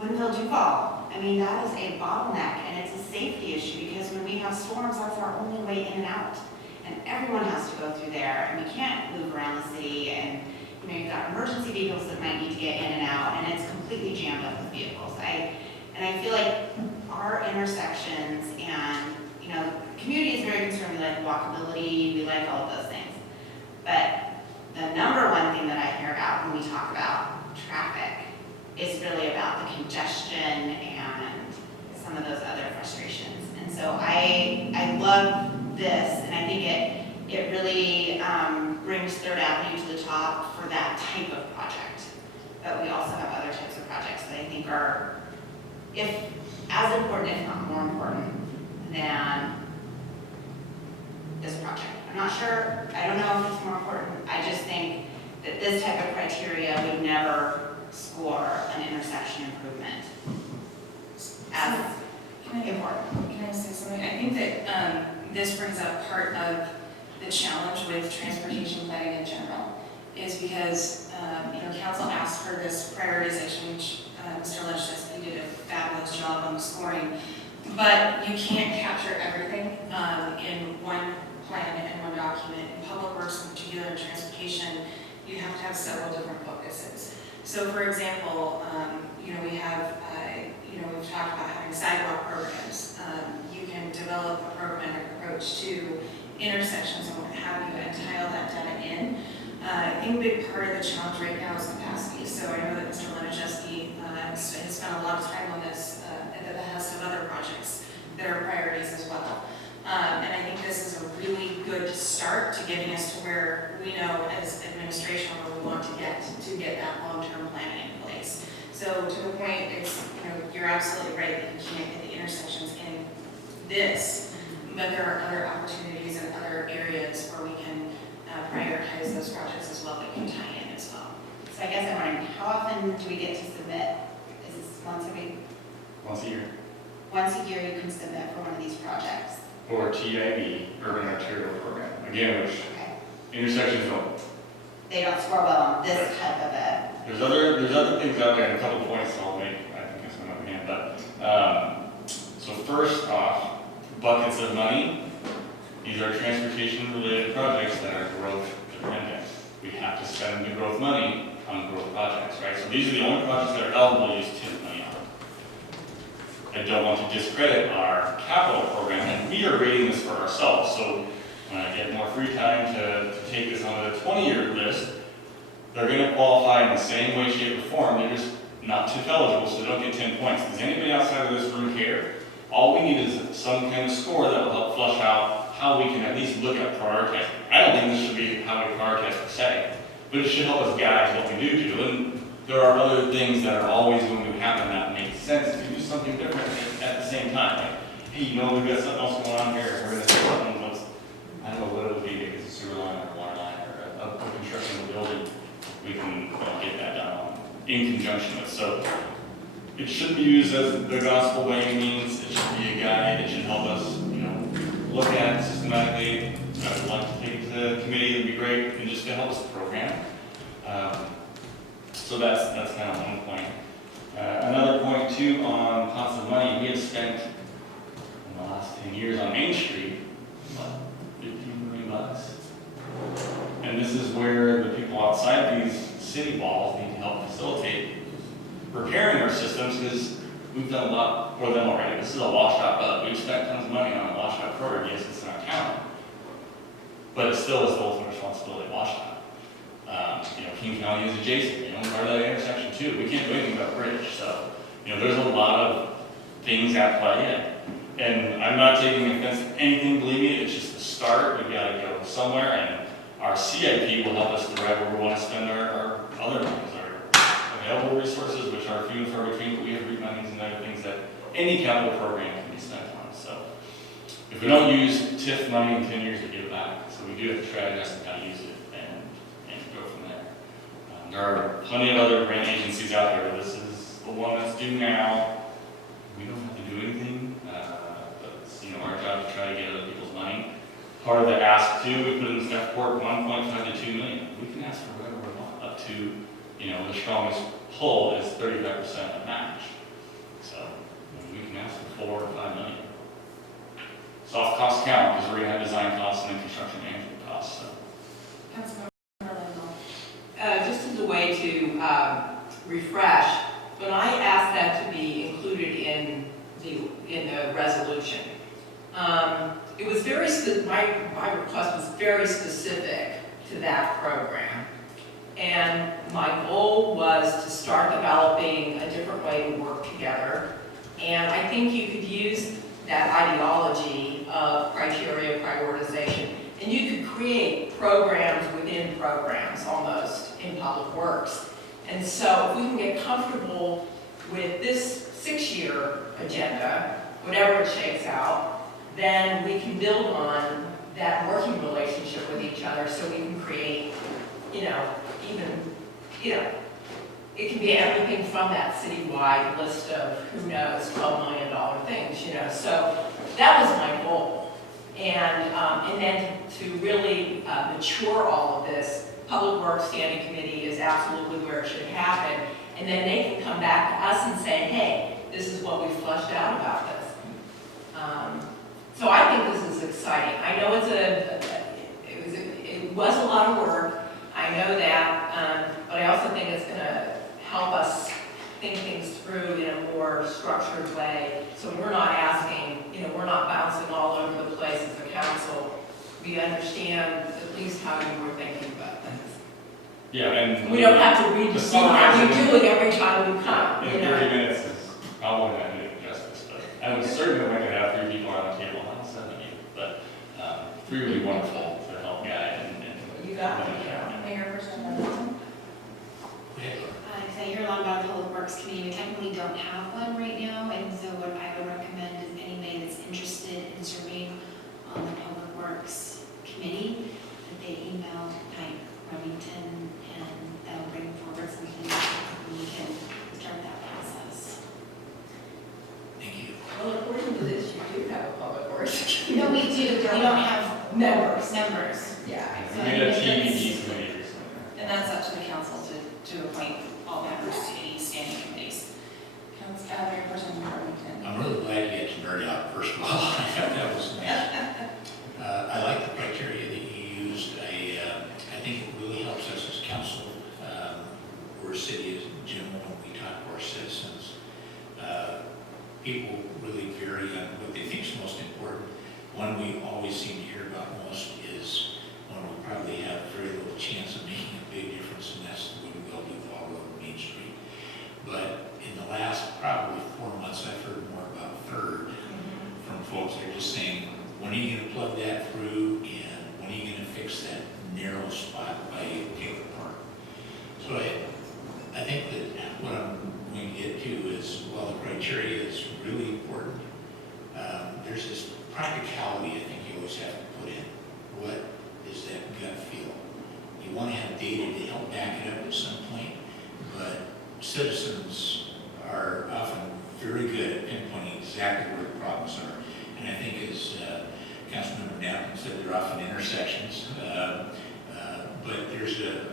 Winfield Duval, that is a bottleneck, and it's a safety issue because when we have storms, that's our only way in and out. And everyone has to go through there, and we can't move around the city, and you've got emergency vehicles that might need to get in and out, and it's completely jammed up with vehicles. And I feel like our intersections and, the community is very concerned. We like walkability, we like all of those things. But the number one thing that I hear about when we talk about traffic is really about the congestion and some of those other frustrations. And so I love this, and I think it really brings 3rd Avenue to the top for that type of project. But we also have other types of projects that I think are, as important, if not more important, than this project. I'm not sure, I don't know if it's more important. I just think that this type of criteria would never score an intersection improvement as important. Can I say something? I think that this brings up part of the challenge with transportation planning in general, is because, council asked for this prioritization, which Mr. Lynch says he did a fabulous job on the scoring, but you can't capture everything in one plan and one document. In public works, in particular in transportation, you have to have several different focuses. So for example, we have, we've talked about having sidewalk programs. You can develop a programmatic approach to intersections and what have you and tile that data in. I think a big part of the challenge right now is capacity. So I know that Mr. Lenichewski has spent a lot of time on this at the behest of other projects that are priorities as well. And I think this is a really good start to getting us to where we know as administration where we want to get that long-term planning in place. So to the point, it's, you're absolutely right that you can't get the intersections in this, but there are other opportunities in other areas where we can prioritize those projects as well that can tie in as well. So I guess I'm wondering, how often do we get to submit? Is this once a week? Once a year. Once a year you can submit for one of these projects? Or TIB, Urban Arterial Program, again, which Okay. intersections don't. They don't score well on this type of a, There's other things out there, and a couple of points I'll make, I think it's my hand, but, so first off, buckets of money. These are transportation-related projects that are growth-dependent. We have to spend the growth money on growth projects, right? So these are the only projects that are eligible to use TIF money on. I don't want to discredit our capital program, and we are rating this for ourselves. So when I get more free time to take this on the 20-year list, they're going to qualify in the same way, shape, or form. They're just not TIF eligible, so they don't get 10 points. Does anybody outside of this room care? All we need is some kind of score that will help flush out how we can at least look at prioritizing. I don't think this should be how we prioritize per se, but it should help us guide what we do. And there are other things that are always going to happen that make sense to do something different at the same time. Like, hey, we've got something else going on here. We're going to do something. I don't know what it would be, if it's a sewer line or a water line or a construction of a building. We can get that done in conjunction with. So it shouldn't be used as the gospel by any means. It should be a guide. It should help us, look at it systematically. If I would like to take it to the committee, it'd be great, and just to help us program. So that's kind of one point. Another point too on cost of money. We have spent in the last 10 years on Main Street, what, $15 million? And this is where the people outside these city walls need to help facilitate repairing our systems, because we've done a lot for them already. This is a washed-out bug. We've spent tons of money on a washed-out program. Yes, it's in our town, but it still is the ultimate responsibility of washed-out. King County is adjacent. Part of that intersection too. We can't do anything about bridge. So, there's a lot of things at play. And I'm not taking offense to anything. Believe me, it's just the start. We've got to go somewhere, and our CIP will help us direct where we want to spend our other monies, our available resources, which are few and far between, but we have REAP monies and other things that any capital program can be spent on. So if we don't use TIF money in 10 years, we get it back. So we do have to strategize on how to use it and go from there. There are plenty of other grant agencies out there. This is the one that's due now. We don't have to do anything, but it's our job to try to get other people's money. Part of the ask too, we put in the staff report 1.5 to 2 million. We can ask for whatever we want, up to the strongest pull is 35% of match. So we can ask for 4 or 5 million. Soft costs count because we're going to have design costs and then construction management costs. So. Just as a way to refresh, when I asked that to be included in the resolution, it was very my request was very specific to that program. And my goal was to start developing a different way to work together. And I think you could use that ideology of criteria prioritization, and you could create programs within programs almost in public works. And so if we can get comfortable with this 6-year agenda, whatever it shakes out, then we can build on that working relationship with each other so we can create it can be everything from that citywide list of, who knows, $12 million things, so that was my goal. And then to really mature all of this, Public Works Standing Committee is absolutely where it should happen. And then they can come back to us and say, hey, this is what we flushed out about this. So I think this is exciting. I know it was a lot of work. I know that, but I also think it's going to help us think things through in a more structured way. So we're not asking, we're not bouncing all over the place as a council. We understand at least how you were thinking about things. Yeah, and. We don't have to redefine how you do it every time we come, In 30 minutes is probably not doing it justice, but I would certainly like to have 3 people around the table, not 7 of you, but 3 would be wonderful to help guide and. You got it. Mayor, Person. I hear a lot about the Public Works Committee. We technically don't have one right now, and so what I would recommend is anybody that's interested in serving on the Public Works Committee, that they email Mike Remington, and they'll bring forward something, and we can start that process. Thank you. Well, according to this, you do have a Public Works. No, we do. We don't have Members. members. Yeah. We made a TBD committee recently. And that's up to the council to appoint all members to any standing committees. Mayor Person Remington. I'm really glad you get to nerd out, first of all. I thought that was nice. I like the criteria that you used. I think it really helps us as council, or a city in general, when we talk to our citizens. People really vary on what they think is most important. One we always seem to hear about most is one we probably have very little chance of making a big difference, and that's the Woodville Duval Road, Main Street. But in the last probably 4 months, I've heard more about Third from folks that are just saying, when are you going to plug that through, and when are you going to fix that narrow spot by Taylor Park? So I think that what I'm going to get to is, while the criteria is really important, there's this practicality I think you always have to put in. What is that gut feel? You want to have data to help back it up at some point, but citizens are often very good at pinpointing exactly where the problems are. And I think, as Councilmember Knapp said, they're often intersections. But there's a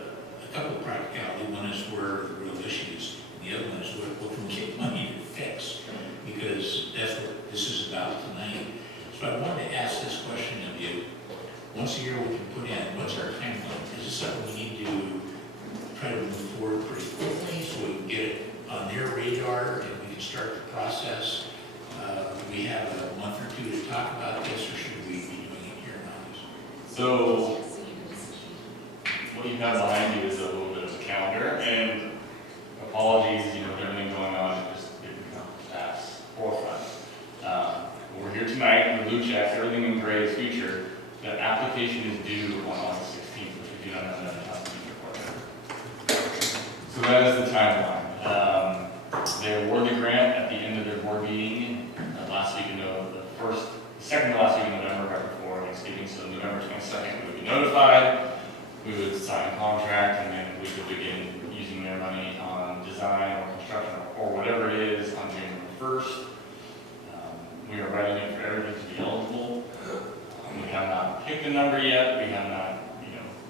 couple of practicality. One is where the real issue is. The other one is what can we get money to fix? Because that's what this is about tonight. So I wanted to ask this question of you. Once a year we can put in, what's our timeline? Is this something we need to try to move forward pretty quickly so we can get it on their radar and we can start the process? We have a month or 2 to talk about this, or should we be doing it here in August? So what you have behind you is a little bit of a calendar, and apologies, with everything going on, it just didn't come fast forefront. We're here tonight, the blue checks, everything in gray is future. The application is due on August 16th, which we do not have another council meeting for. So that is the timeline. They awarded the grant at the end of their board meeting last week the second to last week in November, right before Thanksgiving. So November 22nd, we would be notified. We would sign a contract, and then we would begin using their money on design or construction or whatever it is on January 1st. We are writing for everything to be eligible. We have not picked a number yet. We have not,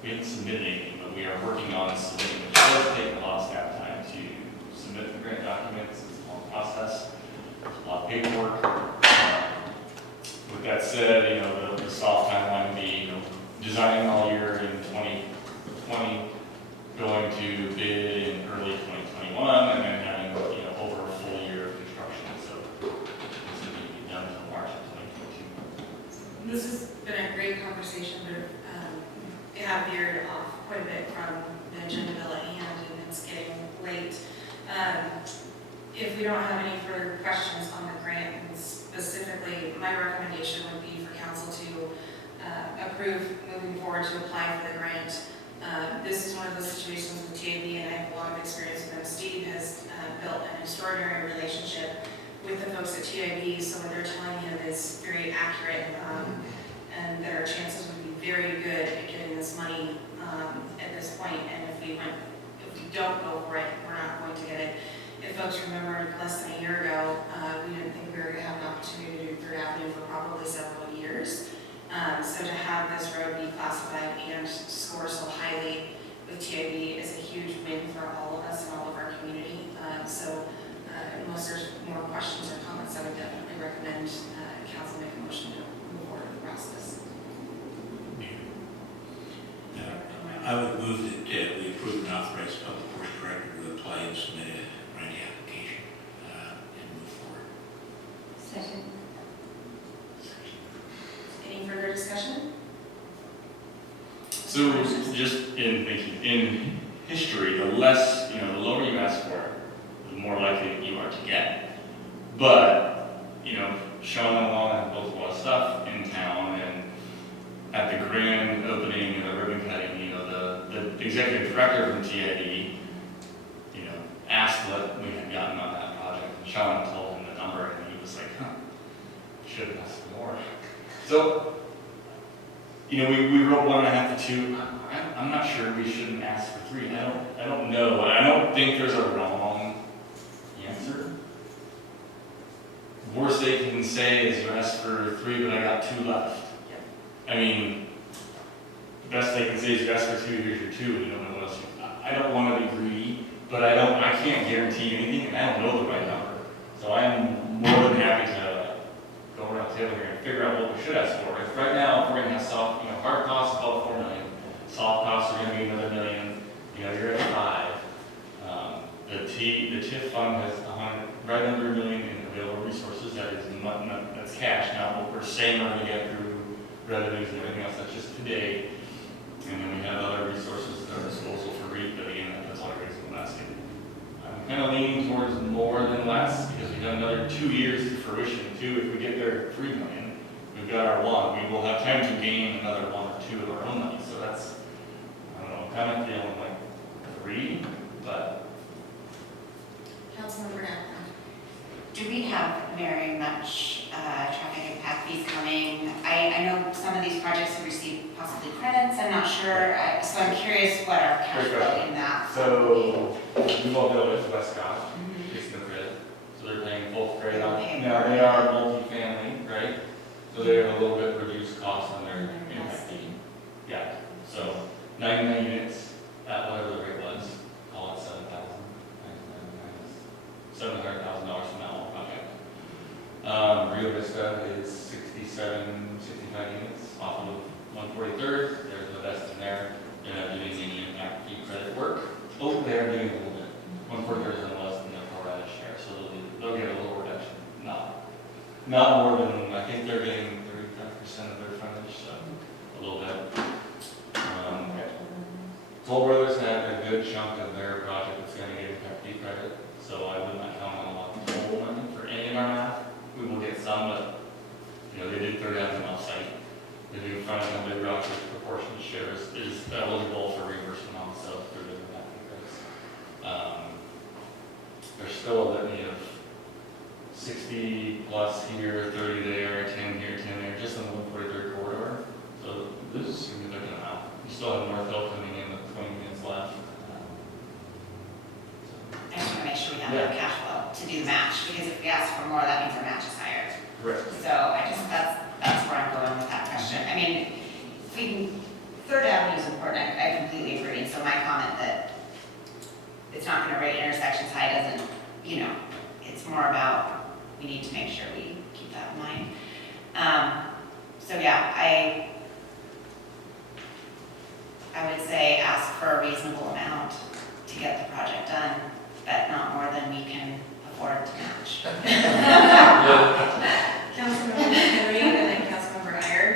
we haven't submitted anything, but we are working on submitting. It does take a lot of staff time to submit the grant documents. It's a long process. It's a lot of paperwork. With that said, the soft timeline would be, designing all year in 2020, going to bid in early 2021, and then having, over a full year of construction. So it's going to be done until March of 2022. This has been a great conversation, but it have veered off quite a bit from the agenda bill at hand, and it's getting late. If we don't have any further questions on the grant, and specifically, my recommendation would be for council to approve moving forward to apply for the grant. This is one of those situations with TAB, and I have a lot of experience with them. Steve has built an extraordinary relationship with the folks at TAB, so what they're telling him is very accurate, and that our chances would be very good at getting this money at this point, and if we don't go for it, we're not going to get it. If folks remember, less than a year ago, we didn't think we were going to have an opportunity to do Third Avenue for probably several years. So to have this road be classified and score so highly with TIB is a huge win for all of us and all of our community. Unless there's more questions or comments, I would definitely recommend council make a motion to move forward with the process. I would move that we approve and authorize the Public Works Director to apply and submit a grant application and move forward. Second. Any further discussion? So just in history, the less, the lower you ask for, the more likely you are to get. But, Sean and Alon have both a lot of stuff in town, and at the grand opening and the ribbon cutting, the executive director from TID, asked what we had gotten on that project, and Sean told him the number, and he was like, should have asked for more. So, we wrote 1.5 to 2. I'm not sure we shouldn't ask for 3. I don't know. I don't think there's a wrong answer. Worst they can say is you asked for 3, but I got 2 left. I mean, the best they can say is you asked for 2, here's your 2, and you don't know what else. I don't want to be greedy, but I can't guarantee anything, and I don't know the right number. So I am more than happy to go around the table here and figure out what we should ask for. If right now, if we're going to have soft, hard costs about $4 million, soft costs are going to be another $1 million, you're at 5. The TIF fund has right under $1 million in available resources. That's cash. Now, what we're saying we're going to get through revenues and everything else, that's just today. And then we have other resources at our disposal for REAP, but again, that's all there is in the last year. I'm kind of leaning towards more than less because we've got another 2 years to fruition too. If we get there at $3 million, we've got our 1. We will have time to gain another 1 or 2 of our own money. So that's, I don't know, kind of feeling like 3, but. Councilmember Allen. Do we have very much traffic impact fees coming? I know some of these projects have received possibly credits, I'm not sure, so I'm curious what our cash flow in that. So, we all know it's Westcott, it's no credit, so they're paying full credit on it. Now, they are multi-family, right? So they have a little bit reduced cost on their impact fee. Yeah, so 99 units at whatever the rate was, call it $700,000 from that one project. Rio Vista is 65 units off of 143rd. There's no vest in there. They're not doing any impact fee credit work. Oh, they are doing a little bit. 143rd is less than their pro rata share, so they'll get a little reduction. Not more than, I think they're getting 35% of their frontage, so a little bit. Toll Brothers had a good chunk of their project that's going to get impact fee credit, so I would not count on a lot of toll money for any of our math. We will get some, but they did Third Avenue off-site. They do front end Big Rock's proportionate share is eligible for reimbursement also through the impact fee credits. There's still a litany of 60 plus here, 30 there, 10 here, 10 there, just on the 143rd corridor. So this is a significant amount. You still have North Hill coming in with 20 minutes left. I just want to make sure we have enough cash flow to do the match, because if we ask for more, that means our match is higher. Correct. So that's where I'm going with that question. I mean, Third Avenue is important, I completely agree. And so my comment that it's not going to rate intersections high doesn't, it's more about we need to make sure we keep that in mind. So yeah, I would say ask for a reasonable amount to get the project done, but not more than we can afford to match. Councilmember Henry and then Councilmember Iyer.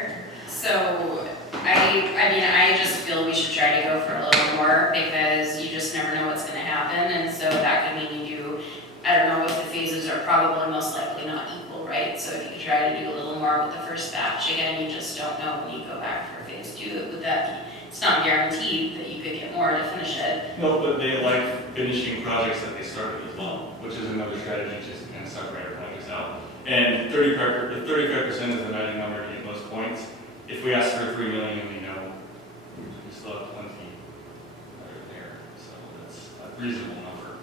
So, I just feel we should try to go for a little more because you just never know what's going to happen, and so that could mean you do, I don't know if the phases are probably most likely not equal, right? So if you try to do a little more with the first batch, again, you just don't know when you go back for phase 2. Would that be, it's not guaranteed that you could get more to finish it. No, but they like finishing projects that they started as well, which is another strategy to kind of separate our projects out. And 35% is the magic number to get most points. If we ask for $3 million, we know we still have plenty that are there, so that's a reasonable number.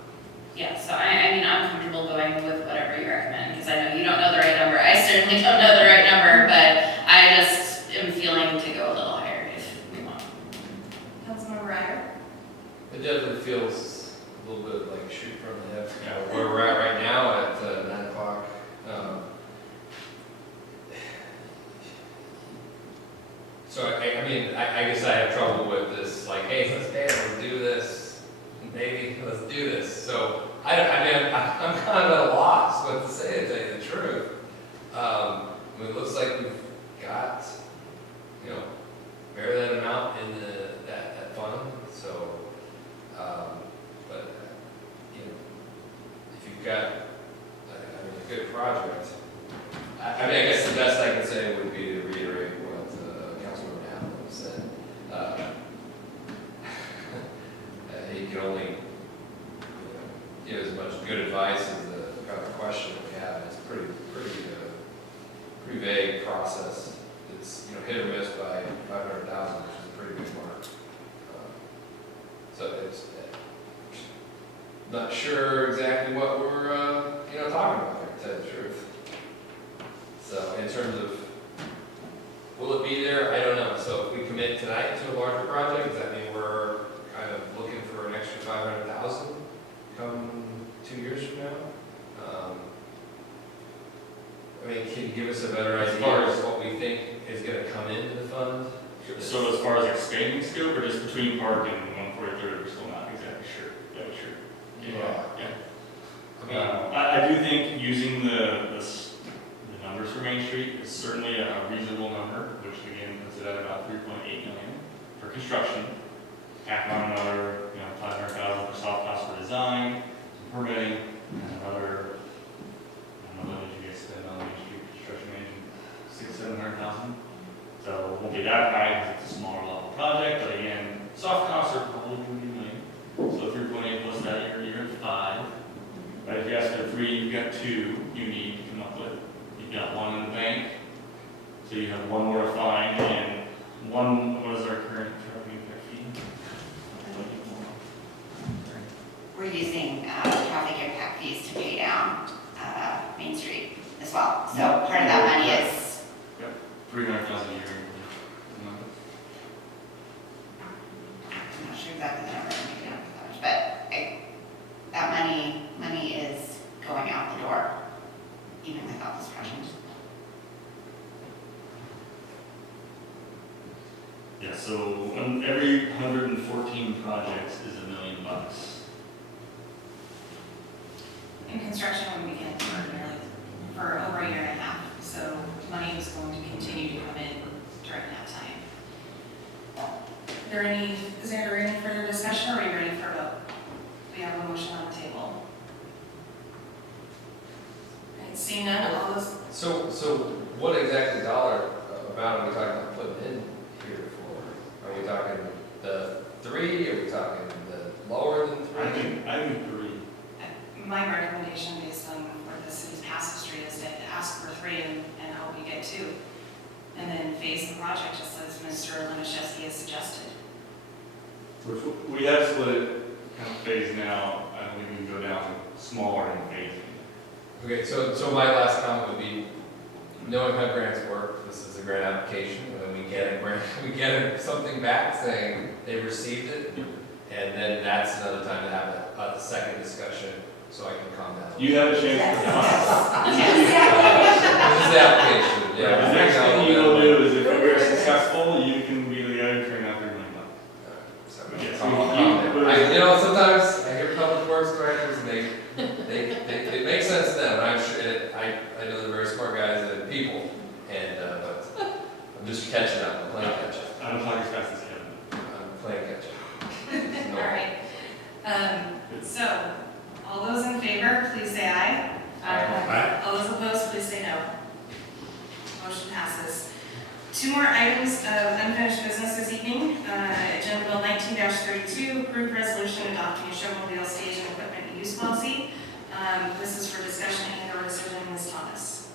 Yeah, so I mean, I'm comfortable going with whatever you recommend, because I know you don't know the right number. I certainly don't know the right number, but I just am feeling to go a little higher if we want. Councilmember Ryder? It definitely feels a little bit like shoot from the hip, you know, where we're at right now at 9 o'clock. So I mean, I guess I have trouble with this, like, hey, let's do this, maybe, let's do this. So I'm kind of at a loss what to say, to tell you the truth. I mean, it looks like we've got, you know, bear that amount in that fund, so, but, you know, if you've got, a good project, I mean, I guess the best I can say would be to reiterate what Councilmember Allen said. He can only, give as much good advice as the kind of question we have. It's pretty vague process. It's, hit or miss by 500,000, which is a pretty big mark. So it's not sure exactly what we're, talking about there, to tell you the truth. So in terms of, will it be there? I don't know. So if we commit tonight to a larger project, does that mean we're kind of looking for an extra 500,000 come 2 years from now? I mean, can you give us a better idea of what we think is going to come into the fund? So as far as expanding scope, or just between park and 143rd, we're still not exactly sure. Yeah, sure. Yeah. I mean, I do think using the numbers for Main Street is certainly a reasonable number, which again puts it at about 3.8 million for construction. Tack on another, 500,000 for soft cost for design, some permitting, and another, I don't know, what did you guys spend on Main Street construction management? 600,000-700,000. So it won't be that high because it's a smaller level project, but again, soft costs are probably going to be million. So 3.8 plus that, you're at 5. But if you ask for 3, you've got 2 you need to come up with. You've got 1 in the bank, so you have 1 more to find, and 1, what is our current traffic impact fee? We're using traffic impact fees to pay down Main Street as well. So part of that money is 300,000 a year. I'm not sure exactly the number I'm making up for that much, but that money is going out the door, even without this project. Yeah, so every 114 projects is $1 million. And construction wouldn't begin for over a year and a half, so money is going to continue to come in during that time. Is there any further discussion, or are we ready for a vote? We have a motion on the table. Okay, seeing none, all those, So what exactly dollar amount are we talking about putting in here for? Are we talking the 3? Are we talking the lower than 3? I think 3. my recommendation based on where the city's past history is to ask for 3 and hope we get 2. And then phase the project just as Mr. Laniszewski has suggested. We have split it kind of phase now. I don't think we can go down smaller in phasing. Okay, so my last comment would be, knowing how grants work, this is a grant application, and we get a grant, we get something back saying they received it, and then that's another time to have a second discussion, so I can calm down. You have a chance to This is the application, yeah. The next thing you will do is if we are successful, you can be the guy who turned out $3 million. So, Yes, calm down. Sometimes I hear public works directors, and it makes sense to them, and I'm sure, I know they're very smart guys and people, and, but I'm just catching up, I'm playing catch up. I don't talk as fast as Kevin. I'm playing catch up. All right. So, all those in favor, please say aye. Aye. All those opposed, please say no. Motion passes. 2 more items of unfinished business this evening. Agenda Bill 19-32, approved resolution adopting a snowmobile stage and equipment use policy. This is for discussion and/or decision, Ms. Thomas.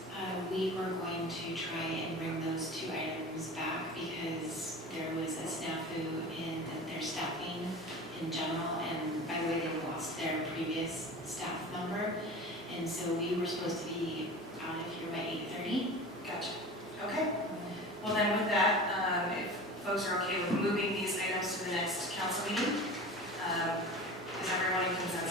We were going to try and bring those 2 items back because there was a snafu in And so we were supposed to be out of here by 8:30. Gotcha. Okay. Well, then with that, if folks are okay with moving these items to the next council meeting, is everyone in consensus